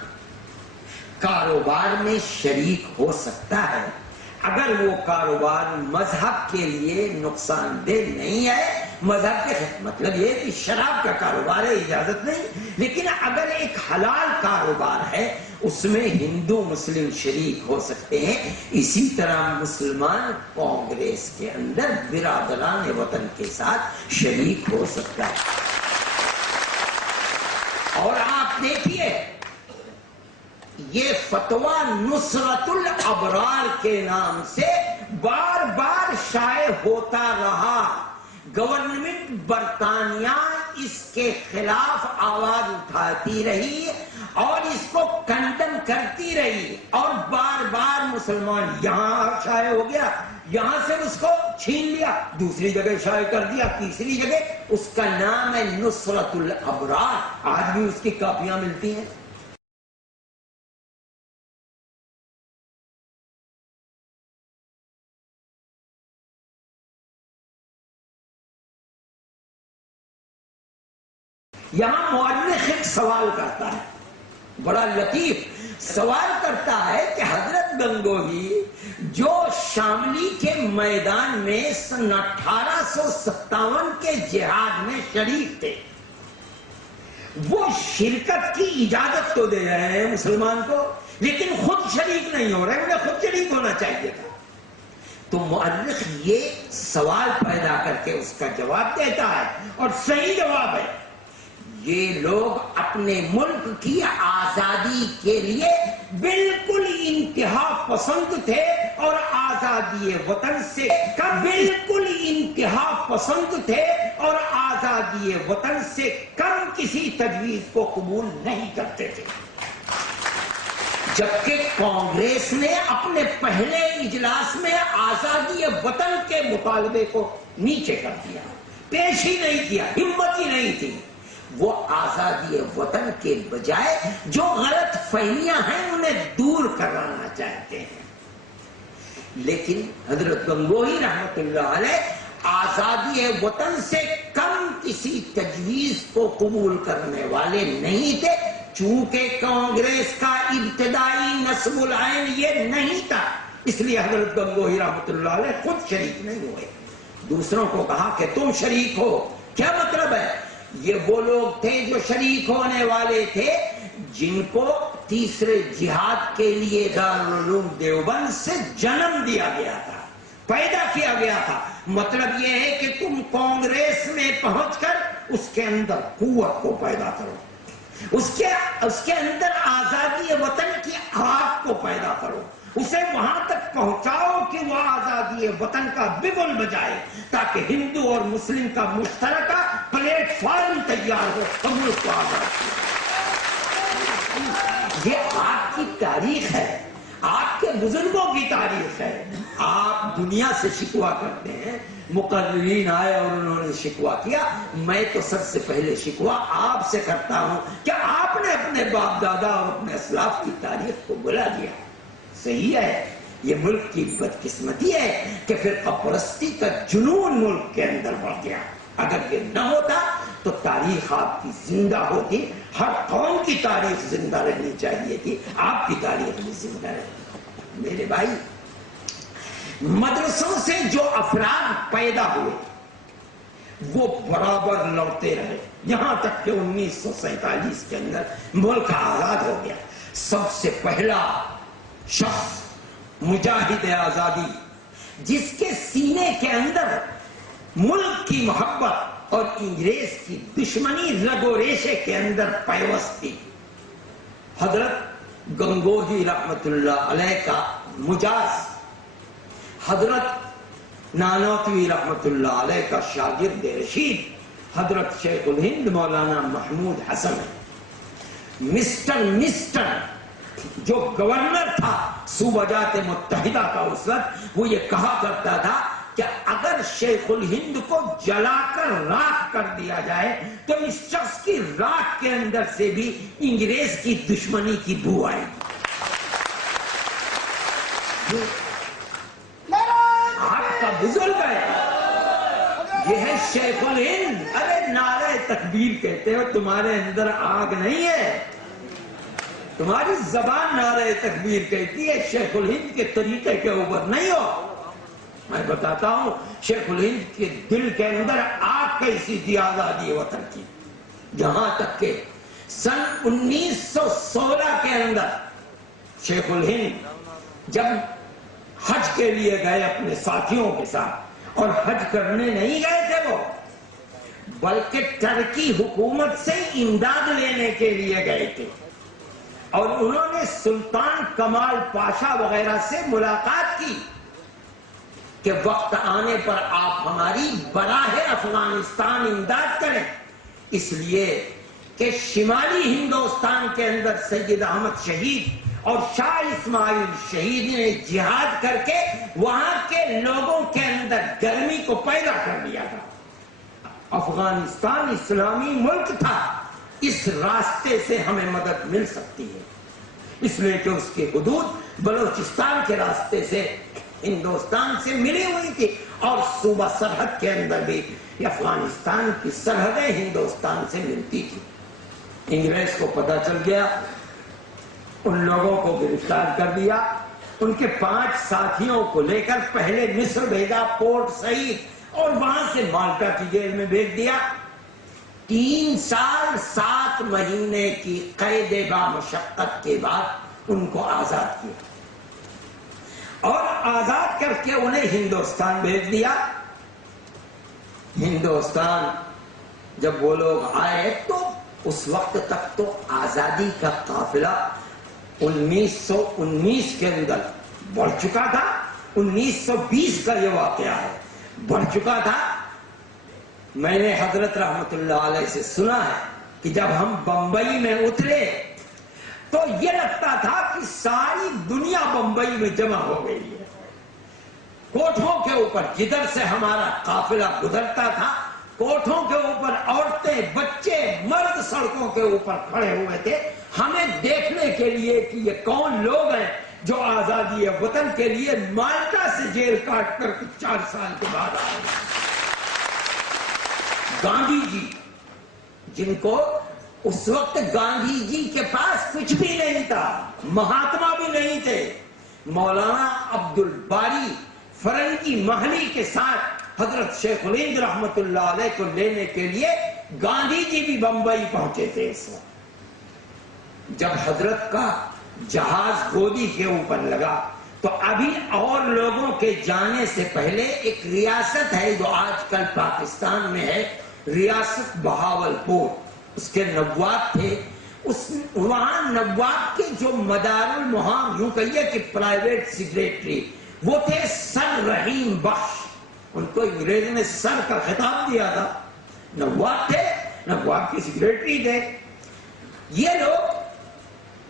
کاروبار میں شریک ہو سکتا ہے، اگر وہ کاروبار مذہب کے لیے نقصان دہ نہیں ہے، مذہب کے مطلب یہ کہ شراب کا کاروبار ہے، اجازت نہیں، لیکن اگر ایک حلال کاروبار ہے اس میں ہندو مسلم شریک ہو سکتے ہیں، اسی طرح مسلمان کانگریس کے اندر برادران وطن کے ساتھ شریک ہو سکتا ہے۔ اور آپ دیکھیے یہ فتویٰ نصرت الابرار کے نام سے بار بار شائع ہوتا رہا، گورنمنٹ برطانیہ اس کے خلاف آواز اٹھاتی رہی اور اس کو کنڈم کرتی رہی، اور بار بار مسلمان یہاں شائع ہو گیا، یہاں سے اس کو چھین لیا، دوسری جگہ شائع کر دیا، تیسری جگہ، اس کا نام ہے نصرت الابرار، آج بھی اس کی کاپیاں ملتی ہیں۔ یہاں مورخ ایک سوال کرتا ہے، بڑا لطیف سوال کرتا ہے کہ حضرت گنگوہی جو شاملی کے میدان میں سن 1857 کے جہاد میں شریک تھے، وہ شرکت کی اجازت تو دے رہے ہیں مسلمان کو، لیکن خود شریک نہیں ہو رہے، انہیں خود شریک ہونا چاہیے تھا۔ تو مورخ یہ سوال پیدا کر کے اس کا جواب دیتا ہے، اور صحیح جواب ہے، یہ لوگ اپنے ملک کی آزادی کے لیے بالکل انتہا پسند تھے، اور آزادی وطن سے بالکل انتہا پسند تھے، اور آزادی وطن سے کم کسی تجویز کو قبول نہیں کرتے تھے۔ جبکہ کانگریس نے اپنے پہلے اجلاس میں آزادی وطن کے مطالبے کو نیچے کر دیا، پیش ہی نہیں کیا، ہمت ہی نہیں تھی۔ وہ آزادی وطن کے بجائے جو غلط فہمیاں ہیں انہیں دور کرانا چاہتے ہیں۔ لیکن حضرت گنگوہی رحمت اللہ علیہ آزادی وطن سے کم کسی تجویز کو قبول کرنے والے نہیں تھے، چونکہ کانگریس کا ابتدائی نصب العین یہ نہیں تھا، اس لیے حضرت گنگوہی رحمت اللہ علیہ خود شریک نہیں ہوئے، دوسروں کو کہا کہ تم شریک ہو۔ کیا مطلب ہے؟ یہ وہ لوگ تھے جو شریک ہونے والے تھے جن کو تیسرے جہاد کے لیے دارالعلوم دیوبند سے جنم دیا گیا تھا، پیدا کیا گیا تھا۔ مطلب یہ ہے کہ تم کانگریس میں پہنچ کر اس کے اندر قوت کو پیدا کرو، اس کے اندر آزادی وطن کی آگ کو پیدا کرو، اسے وہاں تک پہنچاؤ کہ وہ آزادی وطن کا بگل بجائے، تاکہ ہندو اور مسلم کا مشترکہ پلیٹ فارم تیار ہو اور ملک کو آزاد کیا۔ یہ آپ کی تاریخ ہے، آپ کے بزرگوں کی تاریخ ہے۔ آپ دنیا سے شکوہ کرتے ہیں، مقررین آئے اور انہوں نے شکوہ کیا، میں تو سب سے پہلے شکوہ آپ سے کرتا ہوں کہ آپ نے اپنے باپ دادا اور اپنے اسلاف کی تاریخ کو بلا دیا۔ صحیح ہے، یہ ملک کی بدقسمتی ہے کہ فرقہ پرستی کا جنون ملک کے اندر بڑھ گیا۔ اگر یہ نہ ہوتا تو تاریخ آپ کی زندہ ہوتی، ہر قوم کی تاریخ زندہ رہنی چاہیے تھی، آپ کی تاریخ بھی زندہ رہتی۔ میرے بھائی، مدرسوں سے جو افراد پیدا ہوئے وہ برابر لڑتے رہے، یہاں تک کہ 1947 کے اندر ملک آزاد ہو گیا۔ سب سے پہلا شخص مجاہد آزادی، جس کے سینے کے اندر ملک کی محبت اور انگریز کی دشمنی رگ و ریشے کے اندر پیوست تھی، حضرت گنگوہی رحمت اللہ علیہ کا مجاز، حضرت نانوتوی رحمت اللہ علیہ کا شاگرد رشید، حضرت شیخ الہند مولانا محمود حسن، مسٹر جو گورنر تھا صوبہ جات متحدہ کا اس وقت، وہ یہ کہا کرتا تھا کہ اگر شیخ الہند کو جلا کر راکھ کر دیا جائے تو اس شخص کی راکھ کے اندر سے بھی انگریز کی دشمنی کی بو آئے گی۔ آپ کا بزرگ ہے، یہ ہے شیخ الہند۔ ارے نعرہ تکبیر کہتے ہو، تمہارے اندر آگ نہیں ہے، تمہاری زبان نعرہ تکبیر کہتی ہے، شیخ الہند کے طریقے کے اوپر نہیں ہو۔ میں بتاتا ہوں شیخ الہند کے دل کے اندر آگ کیسی تھی آزادی وطن کی، جہاں تک کہ سن 1916 کے اندر شیخ الہند جب حج کے لیے گئے اپنے ساتھیوں کے ساتھ، اور حج کرنے نہیں گئے تھے وہ، بلکہ ترکی حکومت سے امداد لینے کے لیے گئے تھے، اور انہوں نے سلطان کمال پاشا وغیرہ سے ملاقات کی کہ وقت آنے پر آپ ہماری براہ افغانستان امداد کریں، اس لیے کہ شمالی ہندوستان کے اندر سید احمد شہید اور شاہ اسماعیل شہید نے جہاد کر کے وہاں کے لوگوں کے اندر گرمی کو پیدا کر دیا تھا۔ افغانستان اسلامی ملک تھا، اس راستے سے ہمیں مدد مل سکتی ہے، اس لیے کہ اس کی حدود بلوچستان کے راستے سے ہندوستان سے ملی ہوئی تھی، اور صوبہ سرحد کے اندر بھی افغانستان کی سرحدیں ہندوستان سے ملتی تھی۔ انگریز کو پتہ چل گیا، ان لوگوں کو گرفتار کر دیا، ان کے 5 ساتھیوں کو لے کر پہلے مصر بھیجا، پورٹ سعید، اور وہاں سے مالٹا کی جیل میں بھیج دیا۔ 3 سال 7 مہینے کی قید با مشقت کے بعد ان کو آزاد کیا، اور آزاد کر کے انہیں ہندوستان بھیج دیا۔ ہندوستان جب وہ لوگ آئے تو اس وقت تک تو آزادی کا قافلہ 1919 کے اندر بڑھ چکا تھا، 1920 کا یہ واقعہ ہے، بڑھ چکا تھا۔ میں نے حضرت رحمت اللہ علیہ سے سنا ہے کہ جب ہم بمبئی میں اترے تو یہ لگتا تھا کہ ساری دنیا بمبئی میں جمع ہو گئی ہے۔ کوٹھوں کے اوپر جدھر سے ہمارا قافلہ گزرتا تھا، کوٹھوں کے اوپر عورتیں، بچے، مرد سڑکوں کے اوپر کھڑے ہوئے تھے، ہمیں دیکھنے کے لیے کہ یہ کون لوگ ہیں جو آزادی وطن کے لیے مالٹا سے جیل کاٹ کر 4 سال کے بعد آئے۔ گاندھی جی، جن کو اس وقت گاندھی جی کے پاس کچھ بھی نہیں تھا، مہاتما بھی نہیں تھے، مولانا عبد الباری فرنگی محلی کے ساتھ حضرت شیخ الہند رحمت اللہ علیہ کو لینے کے لیے گاندھی جی بھی بمبئی پہنچے تھے۔ اس وقت جب حضرت کا جہاز گودی کے اوپر لگا تو ابھی اور لوگوں کے جانے سے پہلے ایک ریاست ہے جو آج کل پاکستان میں ہے، ریاست بہاولپور، اس کے نواب تھے، وہاں نواب کے جو مدار المہام، یوں کہیے کہ پرائیویٹ سیکریٹری، وہ تھے سر رحیم بخش، ان کو انگریز نے سر کا خطاب دیا تھا، نواب تھے، نواب کے سیکریٹری تھے۔ یہ لوگ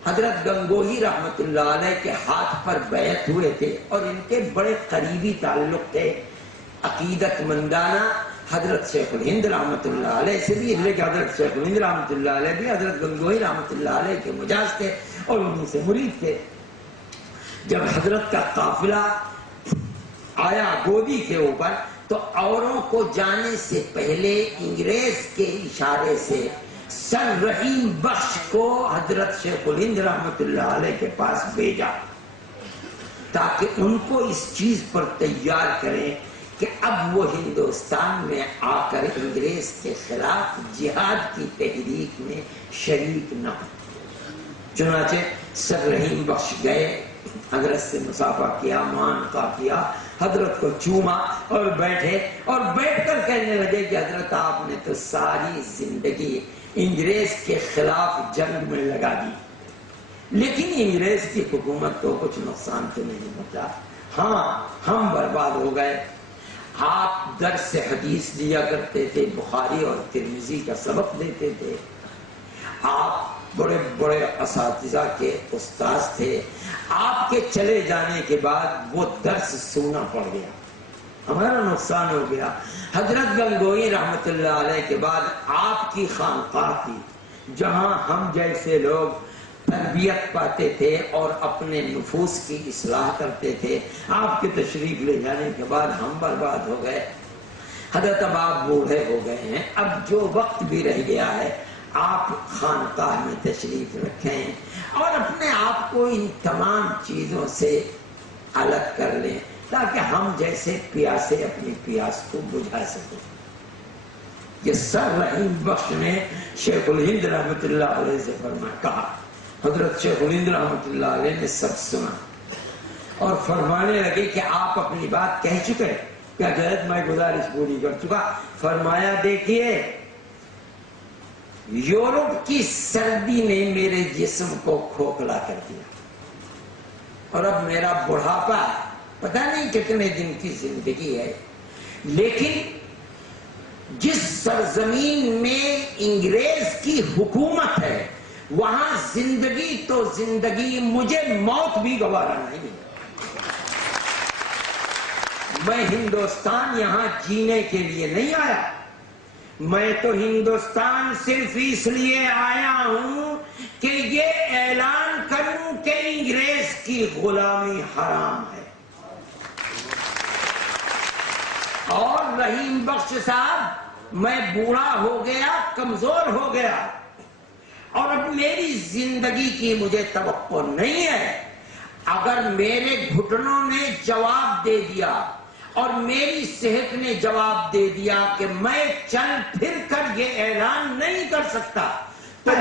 حضرت گنگوہی رحمت اللہ علیہ کے ہاتھ پر بیعت ہوئے تھے، اور ان کے بڑے قریبی تعلق تھے، عقیدت مندانہ حضرت شیخ الہند رحمت اللہ علیہ سے بھی، لیکن حضرت شیخ الہند رحمت اللہ علیہ بھی حضرت گنگوہی رحمت اللہ علیہ کے مجاز تھے اور انہیں سے مرید تھے۔ جب حضرت کا قافلہ آیا گودی کے اوپر تو اوروں کو جانے سے پہلے انگریز کے اشارے سے سر رحیم بخش کو حضرت شیخ الہند رحمت اللہ علیہ کے پاس بھیجا تاکہ ان کو اس چیز پر تیار کریں کہ اب وہ ہندوستان میں آ کر انگریز کے خلاف جہاد کی تحریک میں شریک نہ ہو۔ چنانچہ سر رحیم بخش گئے، حضرت سے مصافحہ کیا، معانقہ کیا، حضرت کو چوما اور بیٹھے، اور بیٹھ کر کہنے لگے کہ حضرت آپ نے تو ساری زندگی انگریز کے خلاف جنگ میں لگا دی، لیکن انگریز کی حکومت کو کچھ نقصان تو نہیں پہنچا، ہاں ہم برباد ہو گئے۔ آپ درس حدیث دیا کرتے تھے، بخاری اور ترمذی کا سبق دیتے تھے، آپ بڑے بڑے اساتذہ کے استاذ تھے، آپ کے چلے جانے کے بعد وہ درس سننا پڑ گیا، ہمارا نقصان ہو گیا۔ حضرت گنگوئی رحمت اللہ علیہ کے بعد آپ کی خانقاہ تھی جہاں ہم جیسے لوگ تربیت پاتے تھے اور اپنے نفوس کی اصلاح کرتے تھے، آپ کے تشریف لے جانے کے بعد ہم برباد ہو گئے۔ حضرت اب آپ بوڑھے ہو گئے ہیں، اب جو وقت بھی رہ گیا ہے آپ خانقاہ میں تشریف رکھیں اور اپنے آپ کو ان تمام چیزوں سے الگ کر لیں تاکہ ہم جیسے پیاسے اپنی پیاس کو بجھا سکیں۔ یہ سر رحیم بخش نے شیخ الہند رحمت اللہ علیہ سے فرمایا، کہا حضرت شیخ الہند رحمت اللہ علیہ نے سب سنا اور فرمانے لگے کہ آپ اپنی بات کہہ چکے، کیا حضرت میں گزارش پوری کر چکا؟ فرمایا دیکھیے یورپ کی سردی نے میرے جسم کو کھوکھلا کر دیا اور اب میرا بڑھاپا پتہ نہیں کتنے دن کی زندگی ہے، لیکن جس سرزمین میں انگریز کی حکومت ہے وہاں زندگی تو زندگی، مجھے موت بھی گوارا نہیں ہے۔ میں ہندوستان یہاں جینے کے لیے نہیں آیا، میں تو ہندوستان صرف اس لیے آیا ہوں کہ یہ اعلان کروں کہ انگریز کی غلامی حرام ہے۔ اور رحیم بخش صاحب میں بوڑھا ہو گیا، کمزور ہو گیا، اور اب میری زندگی کی مجھے توقع نہیں ہے۔ اگر میرے گھٹنوں نے جواب دے دیا اور میری صحت نے جواب دے دیا کہ میں چل پھر کر یہ اعلان نہیں کر سکتا، تو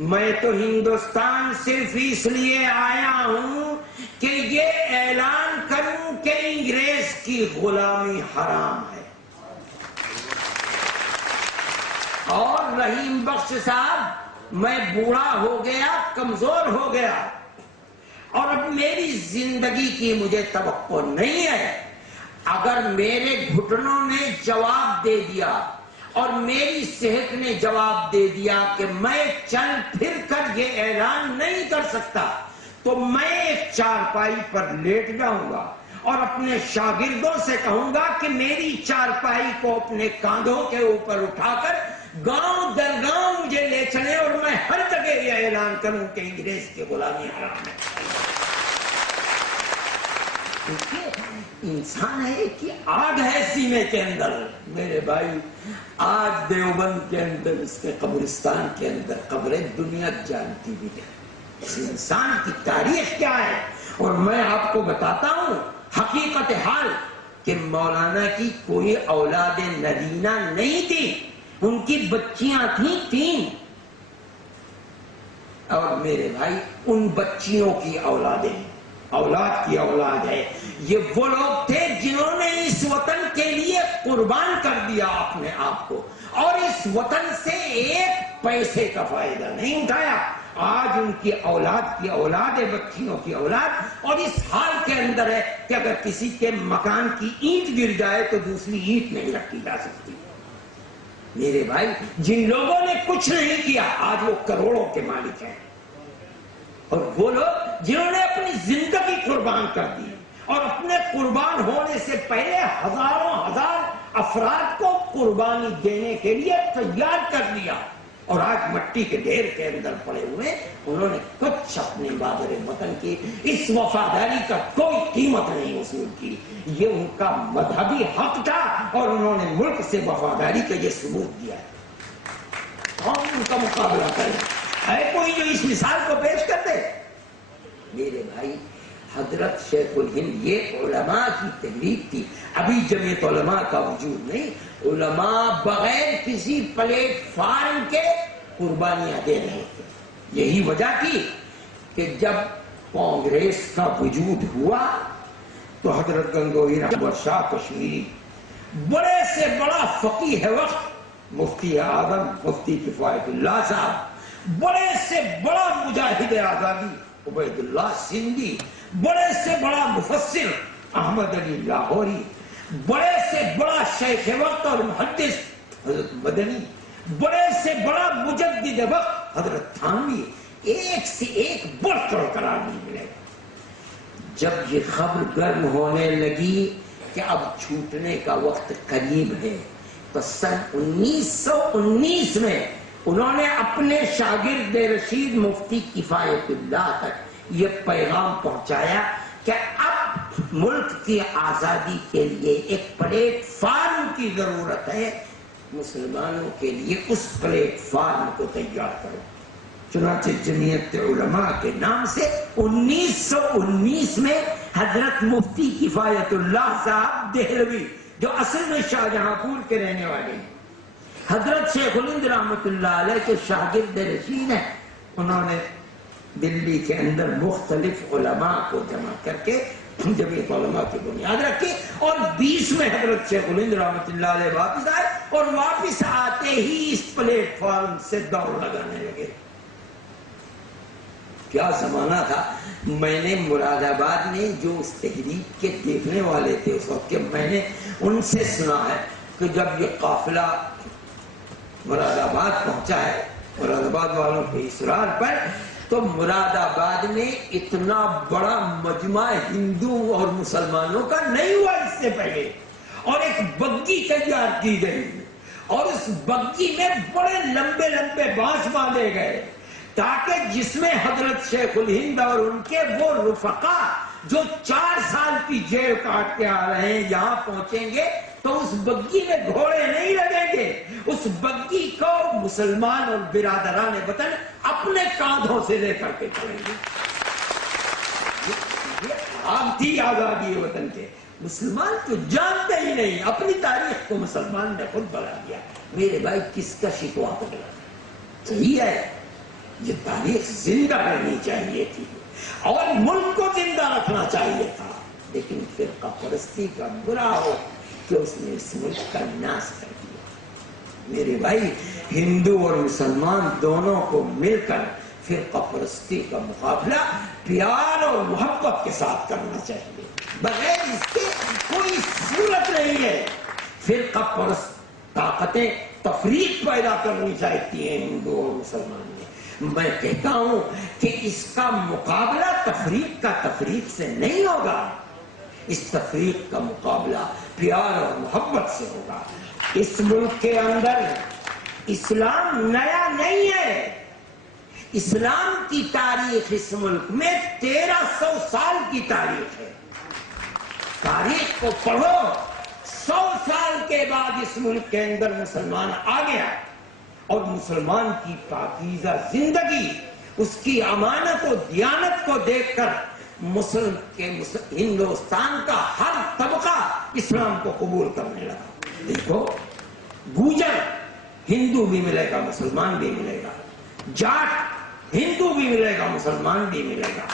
میں تو ہندوستان صرف اس لیے آیا ہوں کہ یہ اعلان کروں کہ انگریز کی غلامی حرام ہے۔ اور رحیم بخش صاحب میں بوڑھا ہو گیا، کمزور ہو گیا، اور اب میری زندگی کی مجھے توقع نہیں ہے۔ اگر میرے گھٹنوں نے جواب دے دیا اور میری صحت نے جواب دے دیا کہ میں چل پھر کر یہ اعلان نہیں کر سکتا، تو میں ایک چارپائی پر لیٹ جاؤں گا اور اپنے شاگردوں سے کہوں گا کہ میری چارپائی کو اپنے کاندھوں کے اوپر اٹھا کر گاؤں در گاؤں مجھے لے چلیں اور میں ہر جگہ یہ اعلان کروں کہ انگریز کی غلامی حرام ہے۔ انسان ہے کہ آگ ہے سینے کے اندر، میرے بھائی آج دیوبند کے اندر، اس کے قبرستان کے اندر قبریں دنیا جانتی بھی ہے اس انسان کی تاریخ کیا ہے۔ اور میں آپ کو بتاتا ہوں حقیقت حال کہ مولانا کی کوئی اولاد نرینہ نہیں تھی، ان کی بچیاں تھیں 3، اور میرے بھائی ان بچیوں کی اولادیں، اولاد کی اولاد ہے۔ یہ وہ لوگ تھے جنہوں نے اس وطن کے لیے قربان کر دیا اپنے آپ کو، اور اس وطن سے ایک پیسے کا فائدہ نہیں اٹھایا۔ آج ان کی اولاد ہے، بچیوں کی اولاد، اور اس حال کے اندر ہے کہ اگر کسی کے مکان کی اینٹ گر جائے تو دوسری اینٹ نہیں رکھی جا سکتی۔ میرے بھائی جن لوگوں نے کچھ نہیں کیا آج وہ کروڑوں کے مالک ہیں، اور وہ لوگ جنہوں نے اپنی زندگی قربان کر دی اور اپنے قربان ہونے سے پہلے ہزاروں ہزار افراد کو قربانی دینے کے لیے تیار کر دیا، اور آج مٹی کے ڈھیر کے اندر پڑے ہوئے انہوں نے کچھ اپنے بابر وطن کی اس وفاداری کا کوئی قیمت نہیں وصول کی۔ یہ ان کا مذہبی حق تھا اور انہوں نے ملک سے وفاداری کا یہ ثبوت دیا ہے۔ کون ان کا مقابلہ کرے؟ ہے کوئی جو اس مثال کو پیش کر دے؟ میرے بھائی حضرت شیخ الہند یہ علماء کی تحریک تھی، ابھی جمعیت علماء کا وجود نہیں، علماء بغیر کسی پلیٹ فارم کے قربانیاں دے رہے تھے۔ یہی وجہ تھی کہ جب کانگریس کا وجود ہوا تو حضرت گنگوہی رحمت شاہ کشمیری بڑے سے بڑا فقیہ وقت مفتی اعظم مفتی کفایت اللہ صاحب، بڑے سے بڑا مجاہد آزادی عبید اللہ سندھی، بڑے سے بڑا مفسر احمد علی لاہوری، بڑے سے بڑا شیخ وقت اور محدث حضرت مدنی، بڑے سے بڑا مجدد وقت حضرت تھانوی، ایک سے ایک بڑھ کر قرار نہیں ملے گا۔ جب یہ خبر گرم ہونے لگی کہ اب چھوٹنے کا وقت قریب ہے تو سن 1919 میں انہوں نے اپنے شاگرد رشید مفتی کفایت اللہ تک یہ پیغام پہنچایا کہ اب ملک کی آزادی کے لیے ایک پلیٹ فارم کی ضرورت ہے، مسلمانوں کے لیے اس پلیٹ فارم کو تیار کرو۔ چنانچہ جمعیت علماء کے نام سے 1919 میں حضرت مفتی کفایت اللہ صاحب دہلوی، جو اصل میں شاہجہاں پور کے رہنے والے ہیں، حضرت شیخ الہند رحمت اللہ علیہ کے شاگرد رشید ہیں، انہوں نے دلی کے اندر مختلف علماء کو جمع کر کے جمعیت علماء کی بنیاد رکھی، اور 20 میں حضرت شیخ الہند رحمت اللہ علیہ واپس آئے، اور واپس آتے ہی اس پلیٹ فارم سے دوڑ لگانے لگے۔ کیا زمانہ تھا! میں نے مراد آباد میں جو اس تحریک کے دیکھنے والے تھے اس وقت کے، میں نے ان سے سنا ہے کہ جب یہ قافلہ مراد آباد پہنچا ہے مراد آباد والوں کے اصرار پر، تو مراد آباد میں اتنا بڑا مجمع ہندو اور مسلمانوں کا نہیں ہوا اس سے پہلے، اور ایک بگی تیار کی گئی، اور اس بگی میں بڑے لمبے لمبے بانس باندھے گئے تاکہ جس میں حضرت شیخ الہند اور ان کے وہ رفقا جو 4 سال کی جیل کاٹ کے آ رہے ہیں یہاں پہنچیں گے تو اس بگی میں گھوڑے نہیں لگیں گے، اس بگی کو مسلمان اور برادران وطن اپنے کاندھوں سے لے کر کے چلیں گے۔ یہ آپ تھی آزادی وطن کے، مسلمان تو جانتے ہی نہیں، اپنی تاریخ کو مسلمان نے خود بنا دیا۔ میرے بھائی کس کا شکوا پکڑا؟ صحیح ہے، یہ تاریخ زندہ رہنی چاہیے تھی اور ملک کو زندہ رکھنا چاہیے تھا، لیکن فرقہ پرستی کا برا ہو کہ اس نے اس ملک کا ناش کر دیا۔ میرے بھائی ہندو اور مسلمان دونوں کو مل کر فرقہ پرستی کا مقابلہ پیار اور محبت کے ساتھ کرنا چاہیے، بغیر اس کے کوئی صورت نہیں ہے۔ فرقہ پرست طاقتیں تفریق پیدا کرنی چاہتی ہیں ہندو اور مسلمان میں۔ میں کہتا ہوں کہ اس کا مقابلہ تفریق سے نہیں ہوگا، اس تفریق کا مقابلہ پیار اور محبت سے ہوگا۔ اس ملک کے اندر اسلام نیا نہیں ہے، اسلام کی تاریخ اس ملک میں 1300 سال کی تاریخ ہے۔ تاریخ کو پڑھو، 100 سال کے بعد اس ملک کے اندر مسلمان آ گیا، اور مسلمان کی پاکیزہ زندگی، اس کی امانت و دیانت کو دیکھ کر ہندوستان کا ہر طبقہ اسلام کو قبول کرنے لگا۔ دیکھو، گوجر ہندو بھی ملے گا مسلمان بھی ملے گا، جاٹ ہندو بھی ملے گا مسلمان بھی ملے گا،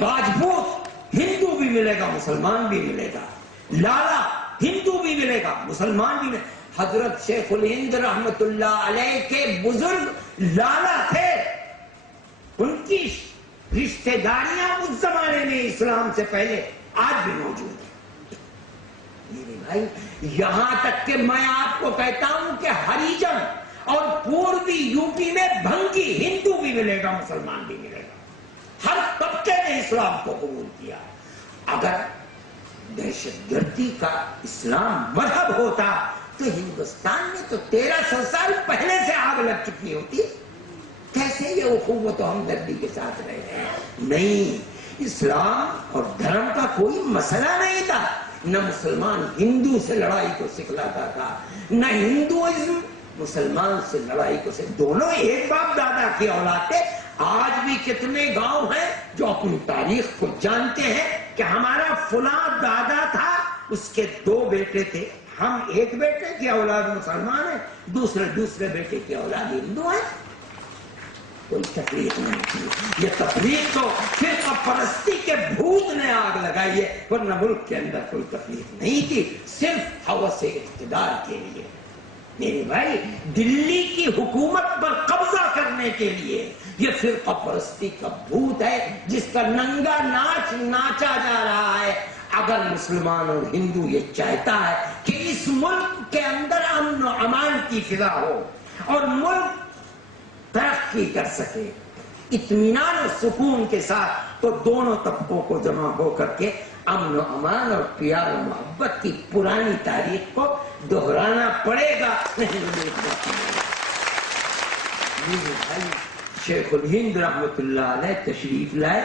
راجپوت ہندو بھی ملے گا مسلمان بھی ملے گا، لالا ہندو بھی ملے گا مسلمان بھی ملے گا۔ حضرت شیخ الہند رحمت اللہ علیہ کے بزرگ لالا تھے، ان کی رشتہ داریاں اس زمانے میں اسلام سے پہلے آج بھی موجود ہیں۔ میرے بھائی یہاں تک کہ میں آپ کو کہتا ہوں کہ ہریجن اور پوربی یو پی میں بھنگی ہندو بھی ملے گا مسلمان بھی ملے گا، ہر طبقے نے اسلام کو قبول کیا۔ اگر دہشت گردی کا اسلام مذہب ہوتا تو ہندوستان میں تو 1300 سال پہلے سے آگ لگ چکی ہوتی، کیسے یہ اخوت و ہمدردی کے ساتھ رہے ہیں؟ نہیں، اسلام اور دھرم کا کوئی مسئلہ نہیں تھا، نہ مسلمان ہندو سے لڑائی کو سکھلاتا تھا، نہ ہندوازم مسلمان سے لڑائی کو دونوں ایک باپ دادا کی اولاد تھے۔ آج بھی کتنے گاؤں ہیں جو اپنی تاریخ کو جانتے ہیں کہ ہمارا فلاں دادا تھا، اس کے 2 بیٹے تھے، ہم ایک بیٹے کی اولاد مسلمان ہیں، دوسرے بیٹے کی اولاد ہندو ہیں۔ کوئی تفریق نہیں کی. یہ تفریق تو فرقہ پرستی کے بھوت نے آگ لگائی ہے، ورنہ ملک کے اندر کوئی تفریق نہیں تھی، صرف ہوس اقتدار کے لیے. میرے بھائی، دلی کی حکومت پر قبضہ کرنے کے لیے یہ فرقہ پرستی کا بھوت ہے جس کا ننگا ناچ ناچا جا رہا ہے. اگر مسلمان اور ہندو یہ چاہتا ہے کہ اس ملک کے اندر امن و امان کی فضا ہو اور ملک ترقی کر سکے اطمینان و سکون کے ساتھ، تو دونوں طبقوں کو جمع ہو کر کے امن و امان اور پیار و محبت کی پرانی تاریخ کو دہرانا پڑے گا. نہیں بھائی، شیخ الہند رحمت اللہ علیہ تشریف لائے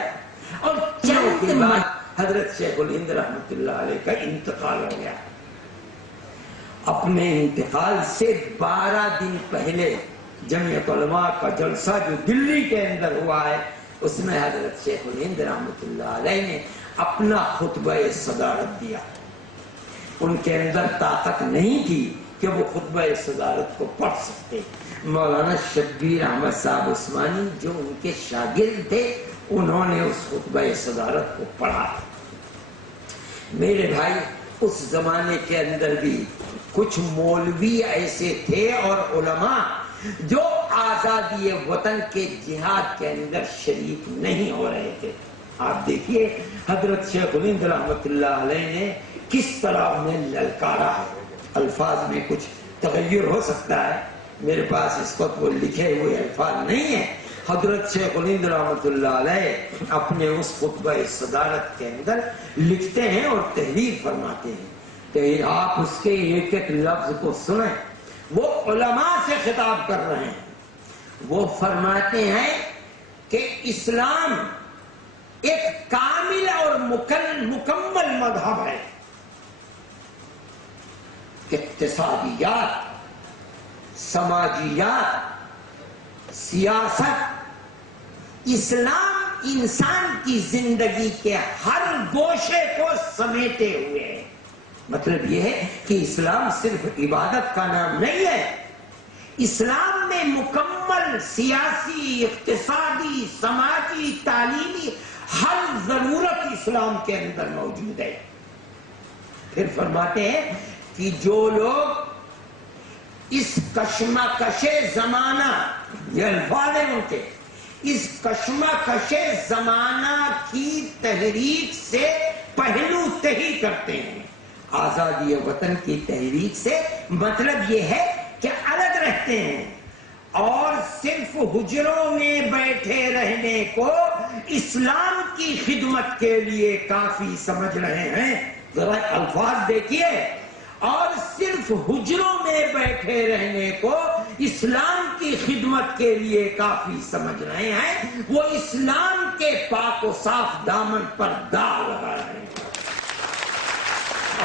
اور چند کے بعد حضرت شیخ الہند رحمت اللہ علیہ کا انتقال ہو گیا. اپنے انتقال سے 12 دن پہلے جمعیت علماء کا جلسہ جو دلی کے اندر ہوا ہے، اس میں حضرت شیخ الہند رحمت اللہ علیہ نے اپنا خطبہ صدارت دیا. ان کے اندر طاقت نہیں تھی کہ وہ خطبہ صدارت کو پڑھ سکتے. مولانا شبیر احمد صاحب عثمانی جو ان کے شاگرد تھے، انہوں نے اس خطبہ صدارت کو پڑھا. میرے بھائی، اس زمانے کے اندر بھی کچھ مولوی ایسے تھے اور علماء جو آزادی وطن کے جہاد کے اندر شریک نہیں ہو رہے تھے. آپ دیکھیے حضرت شیخ الہند رحمت اللہ علیہ نے کس طرح انہیں للکارا ہے. الفاظ میں کچھ تغیر ہو سکتا ہے، میرے پاس اس وقت وہ لکھے ہوئے الفاظ نہیں ہیں. حضرت شیخ الہند رحمت اللہ علیہ اپنے اس خطبہ صدارت کے اندر لکھتے ہیں اور تحریر فرماتے ہیں کہ آپ اس کے ایک ایک لفظ کو سنیں. وہ علماء سے خطاب کر رہے ہیں. وہ فرماتے ہیں کہ اسلام ایک کامل اور مکمل مذہب ہے. اقتصادیات، سماجیات، سیاست، اسلام انسان کی زندگی کے ہر گوشے کو سمیٹے ہوئے ہے. مطلب یہ ہے کہ اسلام صرف عبادت کا نام نہیں ہے. اسلام میں مکمل سیاسی، اقتصادی، سماجی، تعلیمی ہر ضرورت اسلام کے اندر موجود ہے. پھر فرماتے ہیں کہ جو لوگ اس کشمکش زمانہ، یہ الفاظ ہیں ان کے، اس کشمکش زمانہ کی تحریک سے پہلو تہی کرتے ہیں. آزادی وطن کی تحریک سے مطلب یہ ہے کہ الگ رہتے ہیں اور صرف حجروں میں بیٹھے رہنے کو اسلام کی خدمت کے لیے کافی سمجھ رہے ہیں. ذرا الفاظ دیکھیے، اور صرف حجروں میں بیٹھے رہنے کو اسلام کی خدمت کے لیے کافی سمجھ رہے ہیں. وہ اسلام کے پاک و صاف دامن پر داغ لگا رہے ہیں.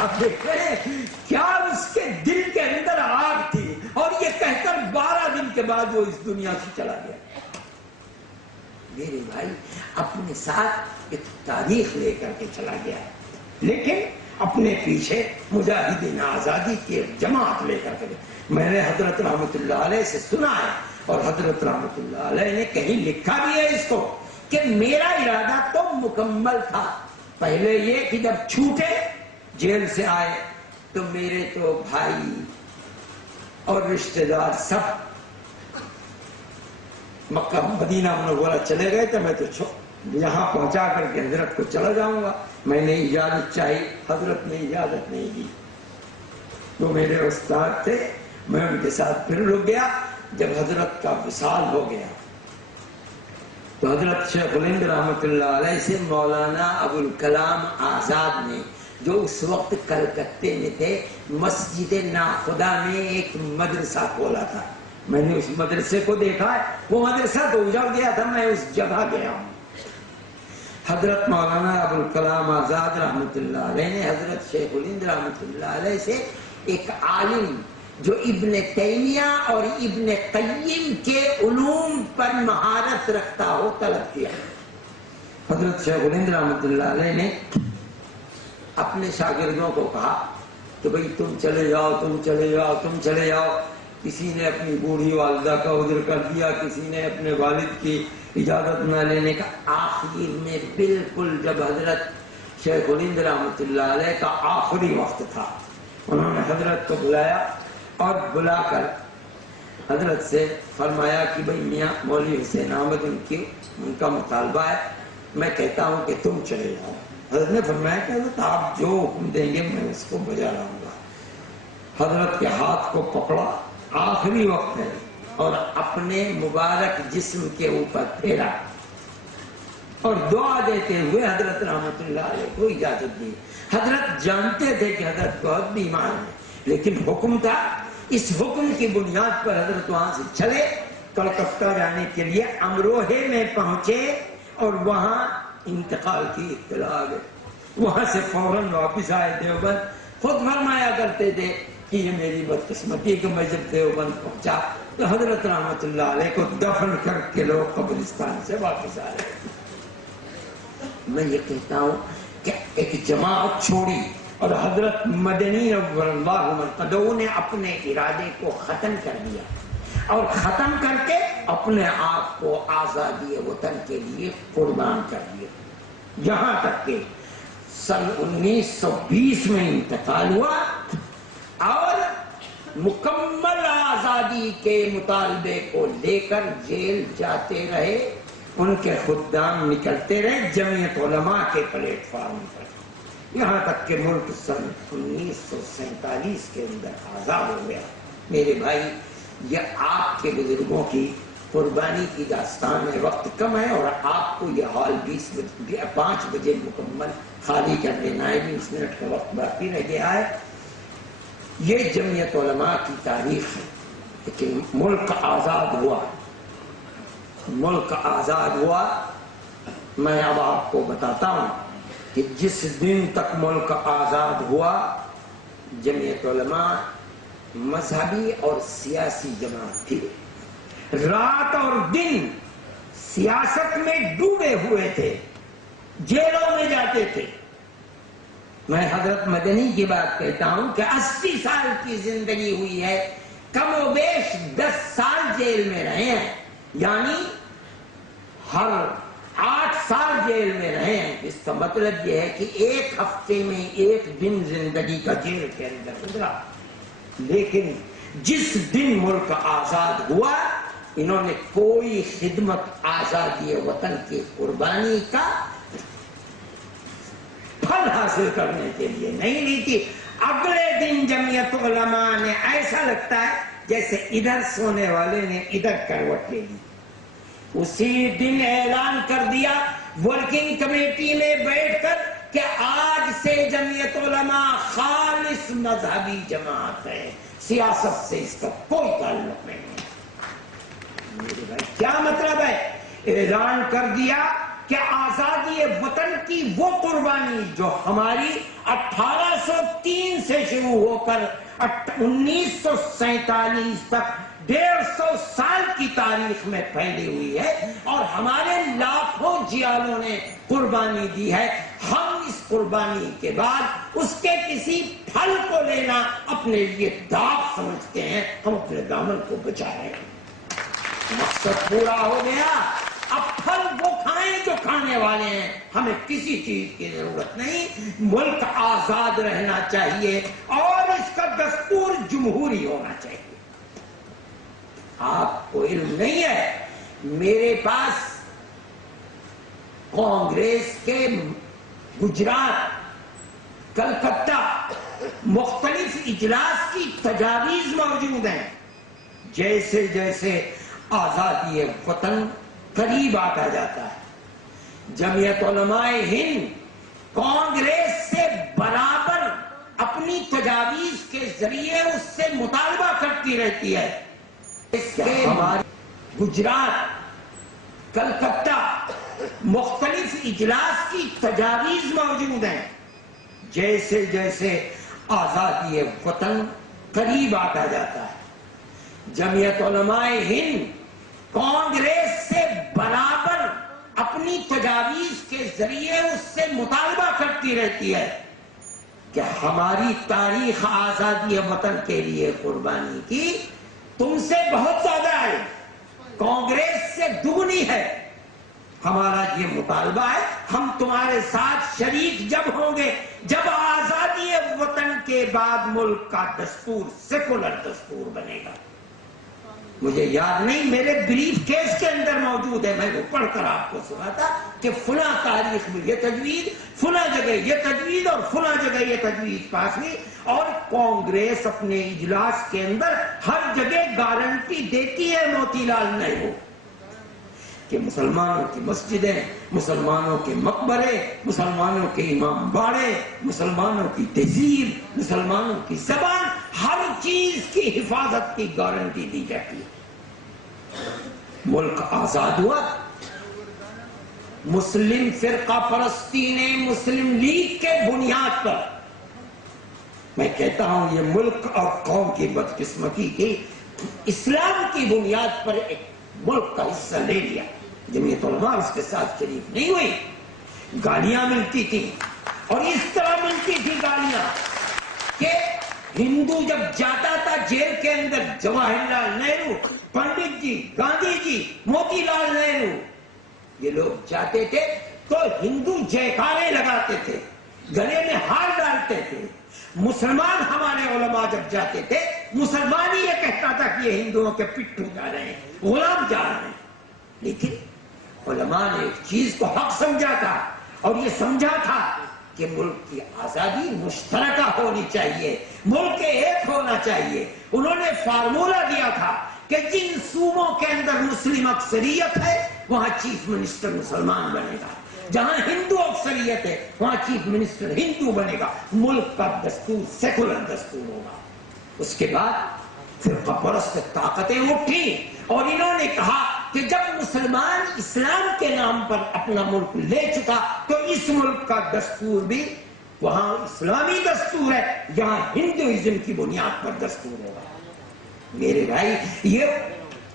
آپ دیکھ رہے ہیں کیا اس کے دل کے اندر آگ تھی، اور یہ کہہ کر 12 دن کے بعد وہ اس دنیا سے چلا گیا. میرے بھائی، اپنے ساتھ ایک تاریخ لے کر کے چلا گیا، لیکن اپنے پیچھے مجاہدین آزادی کی ایک جماعت لے کر کے. میں نے حضرت رحمت اللہ علیہ سے سنا ہے، اور حضرت رحمت اللہ علیہ نے کہیں لکھا بھی ہے اس کو، کہ میرا ارادہ تو مکمل تھا. پہلے یہ کہ جب چھوٹے جیل سے آئے تو میرے تو بھائی اور رشتہ دار سب مکہ مدینہ منورہ چلے گئے تھے. میں تو یہاں پہنچا کر کے حضرت کو چلا جاؤں گا. میں نے اجازت چاہی، حضرت نے اجازت نہیں دی. وہ میرے استاد تھے، میں ان کے ساتھ پھر رک گیا. جب حضرت کا وصال ہو گیا تو حضرت شیخ الہند رحمت اللہ علیہ سے مولانا ابوالکلام آزاد نے، جو اس وقت کلکتے میں تھے، مسجد ناخدا میں ایک مدرسہ کھولا تھا. میں نے اس مدرسے کو دیکھا ہے. وہ مدرسہ تو اجڑ گیا تھا، میں اس جگہ گیا ہوں. حضرت مولانا ابوالکلام آزاد رحمت اللہ علیہ نے حضرت شیخ الہند رحمت اللہ علیہ سے ایک عالم جو ابن تیمیہ اور ابن قیم کے علوم پر مہارت رکھتا ہو طلب کیا. حضرت شیخ الہند رحمت اللہ علیہ نے اپنے شاگردوں کو کہا کہ بھئی تم چلے جاؤ، تم چلے جاؤ، تم چلے جاؤ. کسی نے اپنی بوڑھی والدہ کا عذر کر دیا، کسی نے اپنے والد کی اجازت نہ لینے کا۔ آخر میں بالکل جب حضرت شیخ الہند رحمۃ اللہ علیہ کا آخری وقت تھا، انہوں نے حضرت کو بلایا اور بلا کر حضرت سے فرمایا کہ بھئی میاں مولوی حسین احمد ان کا مطالبہ ہے، میں کہتا ہوں کہ تم چلے جاؤ۔ حضرت نے فرمایا کہ حضرت آپ جو حکم دیں گے میں اس کو بجا لاؤں گا۔ حضرت کے ہاتھ کو پکڑا، آخری وقت ہے، اور اپنے مبارک جسم کے اوپر پھیرا اور دعا دیتے ہوئے حضرت رحمۃ اللہ علیہ کو اجازت دی۔ حضرت جانتے تھے کہ حضرت بہت بیمار ہیں، لیکن حکم تھا، اس حکم کی بنیاد پر حضرت وہاں سے چلے، کلکتہ جانے کے لیے امروہے میں پہنچے اور وہاں انتقال کی اطلاع آ گئی۔ وہاں سے فوراً واپس آئے دیوبند۔ خود فرمایا کرتے تھے کہ یہ میری بدقسمتی کہ میں جب دیوبند پہنچا تو حضرت رحمۃ اللہ علیہ کو دفن کر کے لوگ قبرستان سے واپس آ رہے ہیں۔ میں یہ کہتا ہوں کہ ایک جماعت چھوڑی اور حضرت مدنی نور اللہ مرقدہ نے اپنے ارادے کو ختم کر دیا اور ختم کر کے اپنے آپ کو آزادی وطن کے لیے قربان کر دیا، یہاں تک کہ سن 1920 میں انتقال ہوا اور مکمل آزادی کے مطالبے کو لے کر جیل جاتے رہے، ان کے خدام نکلتے رہے جمعیت علماء کے پلیٹ فارم پر، یہاں تک کہ ملک سن 1947 کے اندر آزاد ہو گیا۔ میرے بھائی، یہ آپ کے بزرگوں کی قربانی کی داستان ہے۔ وقت کم ہے اور آپ کو یہ ہال 5 بجے مکمل خالی کر دینا ہے، 20 منٹ کا وقت باقی رہ گیا ہے۔ یہ جمعیت علماء کی تاریخ ہے کہ ملک آزاد ہوا، ملک آزاد ہوا۔ میں اب آپ کو بتاتا ہوں کہ جس دن تک ملک آزاد ہوا جمعیت علماء مذہبی اور سیاسی جماعت تھی، رات اور دن سیاست میں ڈوبے ہوئے تھے، جیلوں میں جاتے تھے۔ میں حضرت مدنی کی بات کہتا ہوں کہ 80 سال کی زندگی ہوئی ہے، کم و بیش 10 سال جیل میں رہے ہیں، یعنی ہر 8 سال جیل میں رہے ہیں۔ اس کا مطلب یہ ہے کہ ایک ہفتے میں 1 دن زندگی کا جیل کے اندر گزرا، لیکن جس دن ملک آزاد ہوا انہوں نے کوئی خدمت آزادی وطن کی قربانی کا پھل حاصل کرنے کے لیے نہیں لی تھی۔ اگلے دن جمعیت علماء نے ایسا لگتا ہے جیسے ادھر سونے والے نے ادھر کروٹ لے لی، اسی دن اعلان کر دیا ورکنگ کمیٹی میں بیٹھ کر کہ آج سے جمعیت علماء خالص مذہبی جماعت ہے، سیاست سے اس کا کوئی تعلق نہیں ہے۔ میرے بھائی، کیا مطلب ہے؟ اعلان کر دیا کہ آزادی وطن کی وہ قربانی جو ہماری 1803 سے شروع ہو کر 1947 تک 150 سال کی تاریخ میں پھیلی ہوئی ہے اور ہمارے لاکھوں جیالوں نے قربانی دی ہے، ہم اس قربانی کے بعد اس کے کسی پھل کو لینا اپنے لیے داغ سمجھتے ہیں، ہم اپنے دامن کو بچا رہے ہیں۔ مقصد پورا ہو گیا، اب پھل وہ کھائیں جو کھانے والے ہیں، ہمیں کسی چیز کی ضرورت نہیں، ملک آزاد رہنا چاہیے اور اس کا دستور جمہوری ہونا چاہیے۔ آپ کو علم نہیں ہے، میرے پاس کانگریس کے گجرات، کلکتہ مختلف اجلاس کی تجاویز موجود ہیں۔ جیسے جیسے آزادی وطن قریب آتا جاتا ہے، جمعیت علماء ہند کانگریس سے برابر اپنی تجاویز کے ذریعے اس سے مطالبہ کرتی رہتی ہے۔ ہمارے گجرات، کلکتہ مختلف اجلاس کی تجاویز موجود ہیں۔ جیسے جیسے آزادی وطن قریب آتا جاتا ہے، جمعیت علماء ہند کانگریس سے برابر اپنی تجاویز کے ذریعے اس سے مطالبہ کرتی رہتی ہے کہ ہماری تاریخ آزادی وطن کے لیے قربانی کی تم سے بہت زیادہ ہے، کانگریس سے دگنی ہے۔ ہمارا یہ مطالبہ ہے، ہم تمہارے ساتھ شریک جب ہوں گے جب آزادی وطن کے بعد ملک کا دستور سیکولر دستور بنے گا۔ مجھے یاد نہیں، میرے بریف کیس کے اندر موجود ہے، میں وہ پڑھ کر آپ کو سناتا کہ فلاں تاریخ میں یہ تجویز، فلاں جگہ یہ تجویز اور فلاں جگہ یہ تجویز پاس ہوئی، اور کانگریس اپنے اجلاس کے اندر ہر جگہ گارنٹی دیتی ہے موتی لال نہرو کہ مسلمانوں کی مسجدیں، مسلمانوں کے مقبرے، مسلمانوں کے امام باڑے، مسلمانوں کی تہذیب، مسلمانوں کی زبان، ہر چیز کی حفاظت کی گارنٹی دی جاتی ہے۔ ملک آزاد ہوا، مسلم فرقہ پرستی نے مسلم لیگ کے بنیاد پر، میں کہتا ہوں یہ ملک اور قوم کی بدقسمتی کی، اسلام کی بنیاد پر ایک ملک کا حصہ لے لیا۔ جمعیت علماء اس کے ساتھ شریک نہیں ہوئی، گالیاں ملتی تھیں، اور اس طرح ملتی تھی گالیاں کہ ہندو جب جاتا تھا جیل کے اندر، جواہر لال نہرو، پنڈت جی، گاندھی جی، موتی لال نہرو، یہ لوگ جاتے تھے تو ہندو جیکارے لگاتے تھے، گلے میں ہار ڈالتے تھے۔ مسلمان ہمارے علماء جب جاتے تھے، مسلمان ہی یہ کہتا تھا کہ یہ ہندوؤں کے پٹھو جا رہے ہیں، غلام جا رہے ہیں۔ لیکن علماء نے ایک چیز کو حق سمجھا تھا، اور یہ سمجھا تھا کہ ملک کی آزادی مشترکہ ہونی چاہیے، ملک ایک ہونا چاہیے۔ انہوں نے فارمولہ دیا تھا کہ جن صوبوں کے اندر مسلم اکثریت ہے وہاں چیف منسٹر مسلمان بنے گا، جہاں ہندو اکثریت ہے وہاں چیف منسٹر ہندو بنے گا، ملک کا دستور سیکولر دستور ہوگا۔ اس کے بعد فرقہ پرست طاقتیں اٹھی، اور انہوں نے کہا کہ جب مسلمان اسلام کے نام پر اپنا ملک لے چکا تو اس ملک کا دستور بھی وہاں اسلامی دستور ہے، یہاں ہندوازم کی بنیاد پر دستور ہوگا۔ میرے بھائی، یہ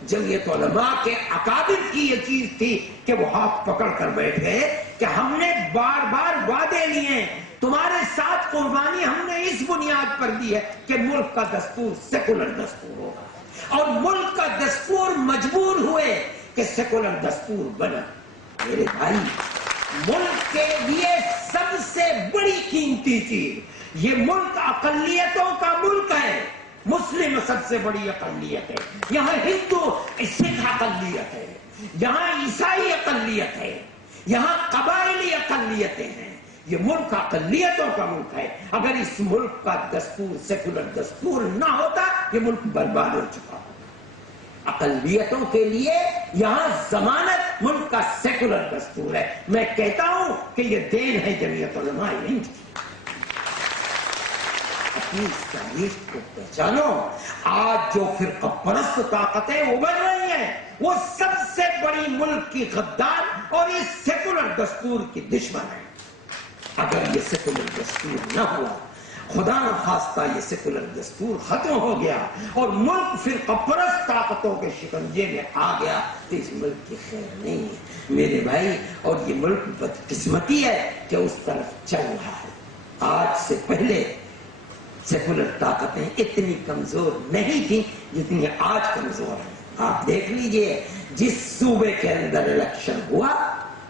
جمعیت علماء کے اکابر کی یہ چیز تھی کہ وہ ہاتھ پکڑ کر بیٹھ گئے کہ ہم نے بار بار وعدے لیے، تمہارے ساتھ قربانی ہم نے اس بنیاد پر دی ہے کہ ملک کا دستور سیکولر دستور ہوگا، اور ملک کا دستور مجبور ہوئے کہ سیکولر دستور بنا۔ میرے بھائی، ملک کے لیے سب سے بڑی قیمتی چیز، یہ ملک اقلیتوں کا ملک ہے، مسلم سب سے بڑی اقلیت ہے، یہاں ہندو سکھ اقلیت ہے، یہاں عیسائی اقلیت ہے، یہاں قبائلی اقلیتیں ہیں، یہ ملک اقلیتوں کا ملک ہے۔ اگر اس ملک کا دستور سیکولر دستور نہ ہوتا یہ ملک برباد ہو چکا ہوتا۔ اقلیتوں کے لیے یہاں ضمانت ملک کا سیکولر دستور ہے۔ میں کہتا ہوں کہ یہ دین ہے جمعیت علماء ہند کی۔ اپنی تاریخ کو پہچانو۔ آج جو فرقہ پرست طاقتیں ابھر رہی ہیں وہ سب سے بڑی ملک کی غدار اور اس سیکولر دستور کی دشمن ہے۔ اگر یہ سیکولر دستور نہ ہوا، خدا نخواستہ یہ سیکولر دستور ختم ہو گیا اور ملک فرقہ پرست طاقتوں کے شکنجے میں آ گیا تو اس ملک کی خیر نہیں ہے میرے بھائی۔ اور یہ ملک بدقسمتی ہے کہ اس طرف چل رہا ہے۔ آج سے پہلے سیکولر طاقتیں اتنی کمزور نہیں تھیں جتنی آج کمزور ہیں۔ آپ دیکھ لیجئے، جس صوبے کے اندر الیکشن ہوا،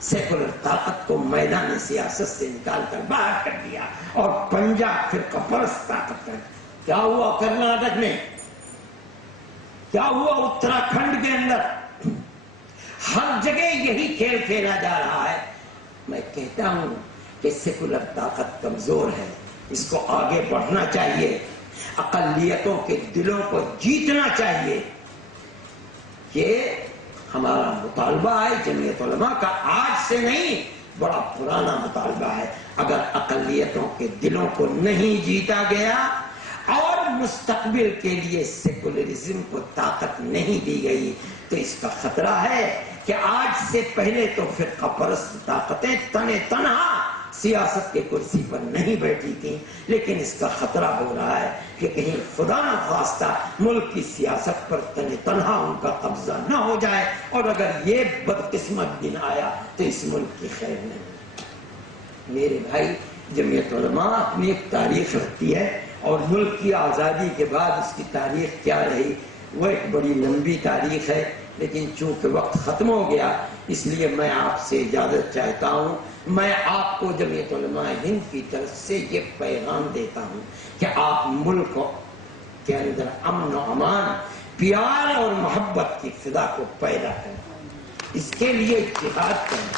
سیکولر طاقت کو میدان سیاست سے نکال کر باہر کر دیا، اور پنجاب فرقہ پرست طاقت کا کیا ہوا، کرناٹک میں کیا ہوا، اتراکھنڈ کے اندر، ہر جگہ یہی کھیل کھیلا جا رہا ہے۔ میں کہتا ہوں کہ سیکولر طاقت کمزور ہے، اس کو آگے بڑھنا چاہیے، اقلیتوں کے دلوں کو جیتنا چاہیے۔ یہ ہمارا مطالبہ ہے جمعیت علماء کا، آج سے نہیں، بڑا پرانا مطالبہ ہے۔ اگر اقلیتوں کے دلوں کو نہیں جیتا گیا اور مستقبل کے لیے سیکولرزم کو طاقت نہیں دی گئی تو اس کا خطرہ ہے کہ آج سے پہلے تو فرقہ پرست طاقتیں تنے تنہا سیاست کے کرسی پر نہیں بیٹھی تھیں، لیکن اس کا خطرہ ہو رہا ہے کہ کہیں خدا نخواستہ ملک کی سیاست پر تنے تنہا ان کا قبضہ نہ ہو جائے، اور اگر یہ بدقسمت دن آیا تو اس ملک کی خیر نہیں۔ میرے بھائی، جمعیت علماء اپنی ایک تاریخ رکھتی ہے، اور ملک کی آزادی کے بعد اس کی تاریخ کیا رہی وہ ایک بڑی لمبی تاریخ ہے، لیکن چونکہ وقت ختم ہو گیا اس لیے میں آپ سے اجازت چاہتا ہوں۔ میں آپ کو جمعیت علماء ہند کی طرف سے یہ پیغام دیتا ہوں کہ آپ ملک کے اندر امن و امان، پیار اور محبت کی فضا کو پیدا کریں، اس کے لیے جہاد کریں۔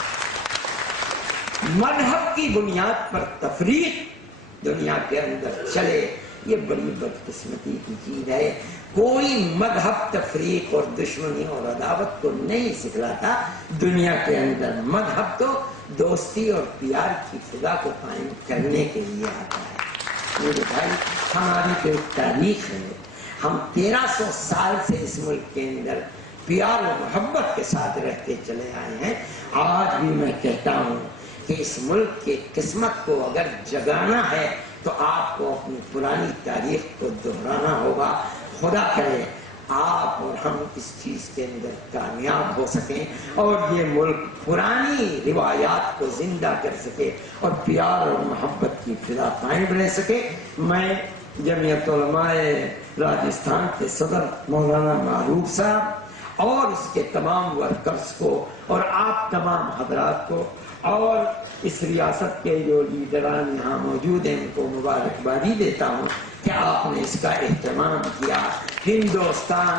مذہب کی بنیاد پر تفریق دنیا کے اندر چلے، یہ بڑی بدقسمتی کی چیز ہے۔ کوئی مذہب تفریق اور دشمنی اور عداوت کو نہیں سکھلاتا۔ دنیا کے اندر مذہب تو دوستی اور پیار کی فضا کو قائم کرنے کے لیے آتا ہے۔ میرے بھائی، ہماری تو ایک تاریخ ہے، ہم 1300 سال سے اس ملک کے اندر پیار و محبت کے ساتھ رہتے چلے آئے ہیں۔ آج بھی میں کہتا ہوں کہ اس ملک کی قسمت کو اگر جگانا ہے تو آپ کو اپنی پرانی تاریخ کو دہرانا ہوگا۔ خدا کرے آپ اور ہم اس چیز کے اندر کامیاب ہو سکیں اور یہ ملک پرانی روایات کو زندہ کر سکے اور پیار اور محبت کی فضا قائم رہ سکے۔ میں جمعیت علماء راجستھان کے صدر مولانا معروف صاحب اور اس کے تمام ورکرز کو اور آپ تمام حضرات کو اور اس ریاست کے جو لیڈران یہاں موجود ہیں ان کو مبارکبادی دیتا ہوں کہ آپ نے اس کا اہتمام کیا۔ ہندوستان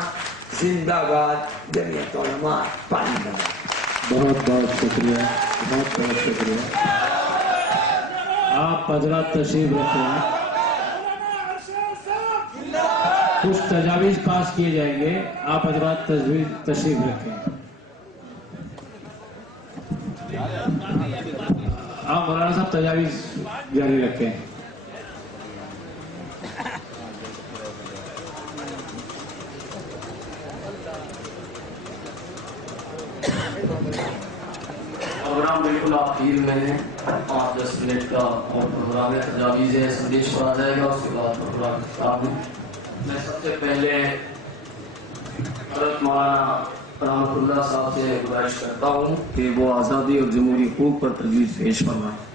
زندہ باد، جمعیت علماء پائندہ باد۔ بہت بہت شکریہ، بہت بہت شکریہ۔ آپ حضرات تشریف رکھیں، کچھ تجاویز پاس کیے جائیں گے، آپ حضرات تشریف رکھیں۔ آپ مولانا صاحب تجاویز جاری رکھیں۔ پروگرام بالکل آخر میں ہے، 5-10 منٹ کا اور پروگرام تجاویز ہے، سندیش پڑھا جائے گا، اس کے بعد پروگرام خطاب ہے۔ میں سب سے پہلے حضرت مولانا رحمت اللہ صاحب سے گزارش کرتا ہوں کہ وہ آزادی اور جمہوری حقوق پر تجویز پیش فرمائیں۔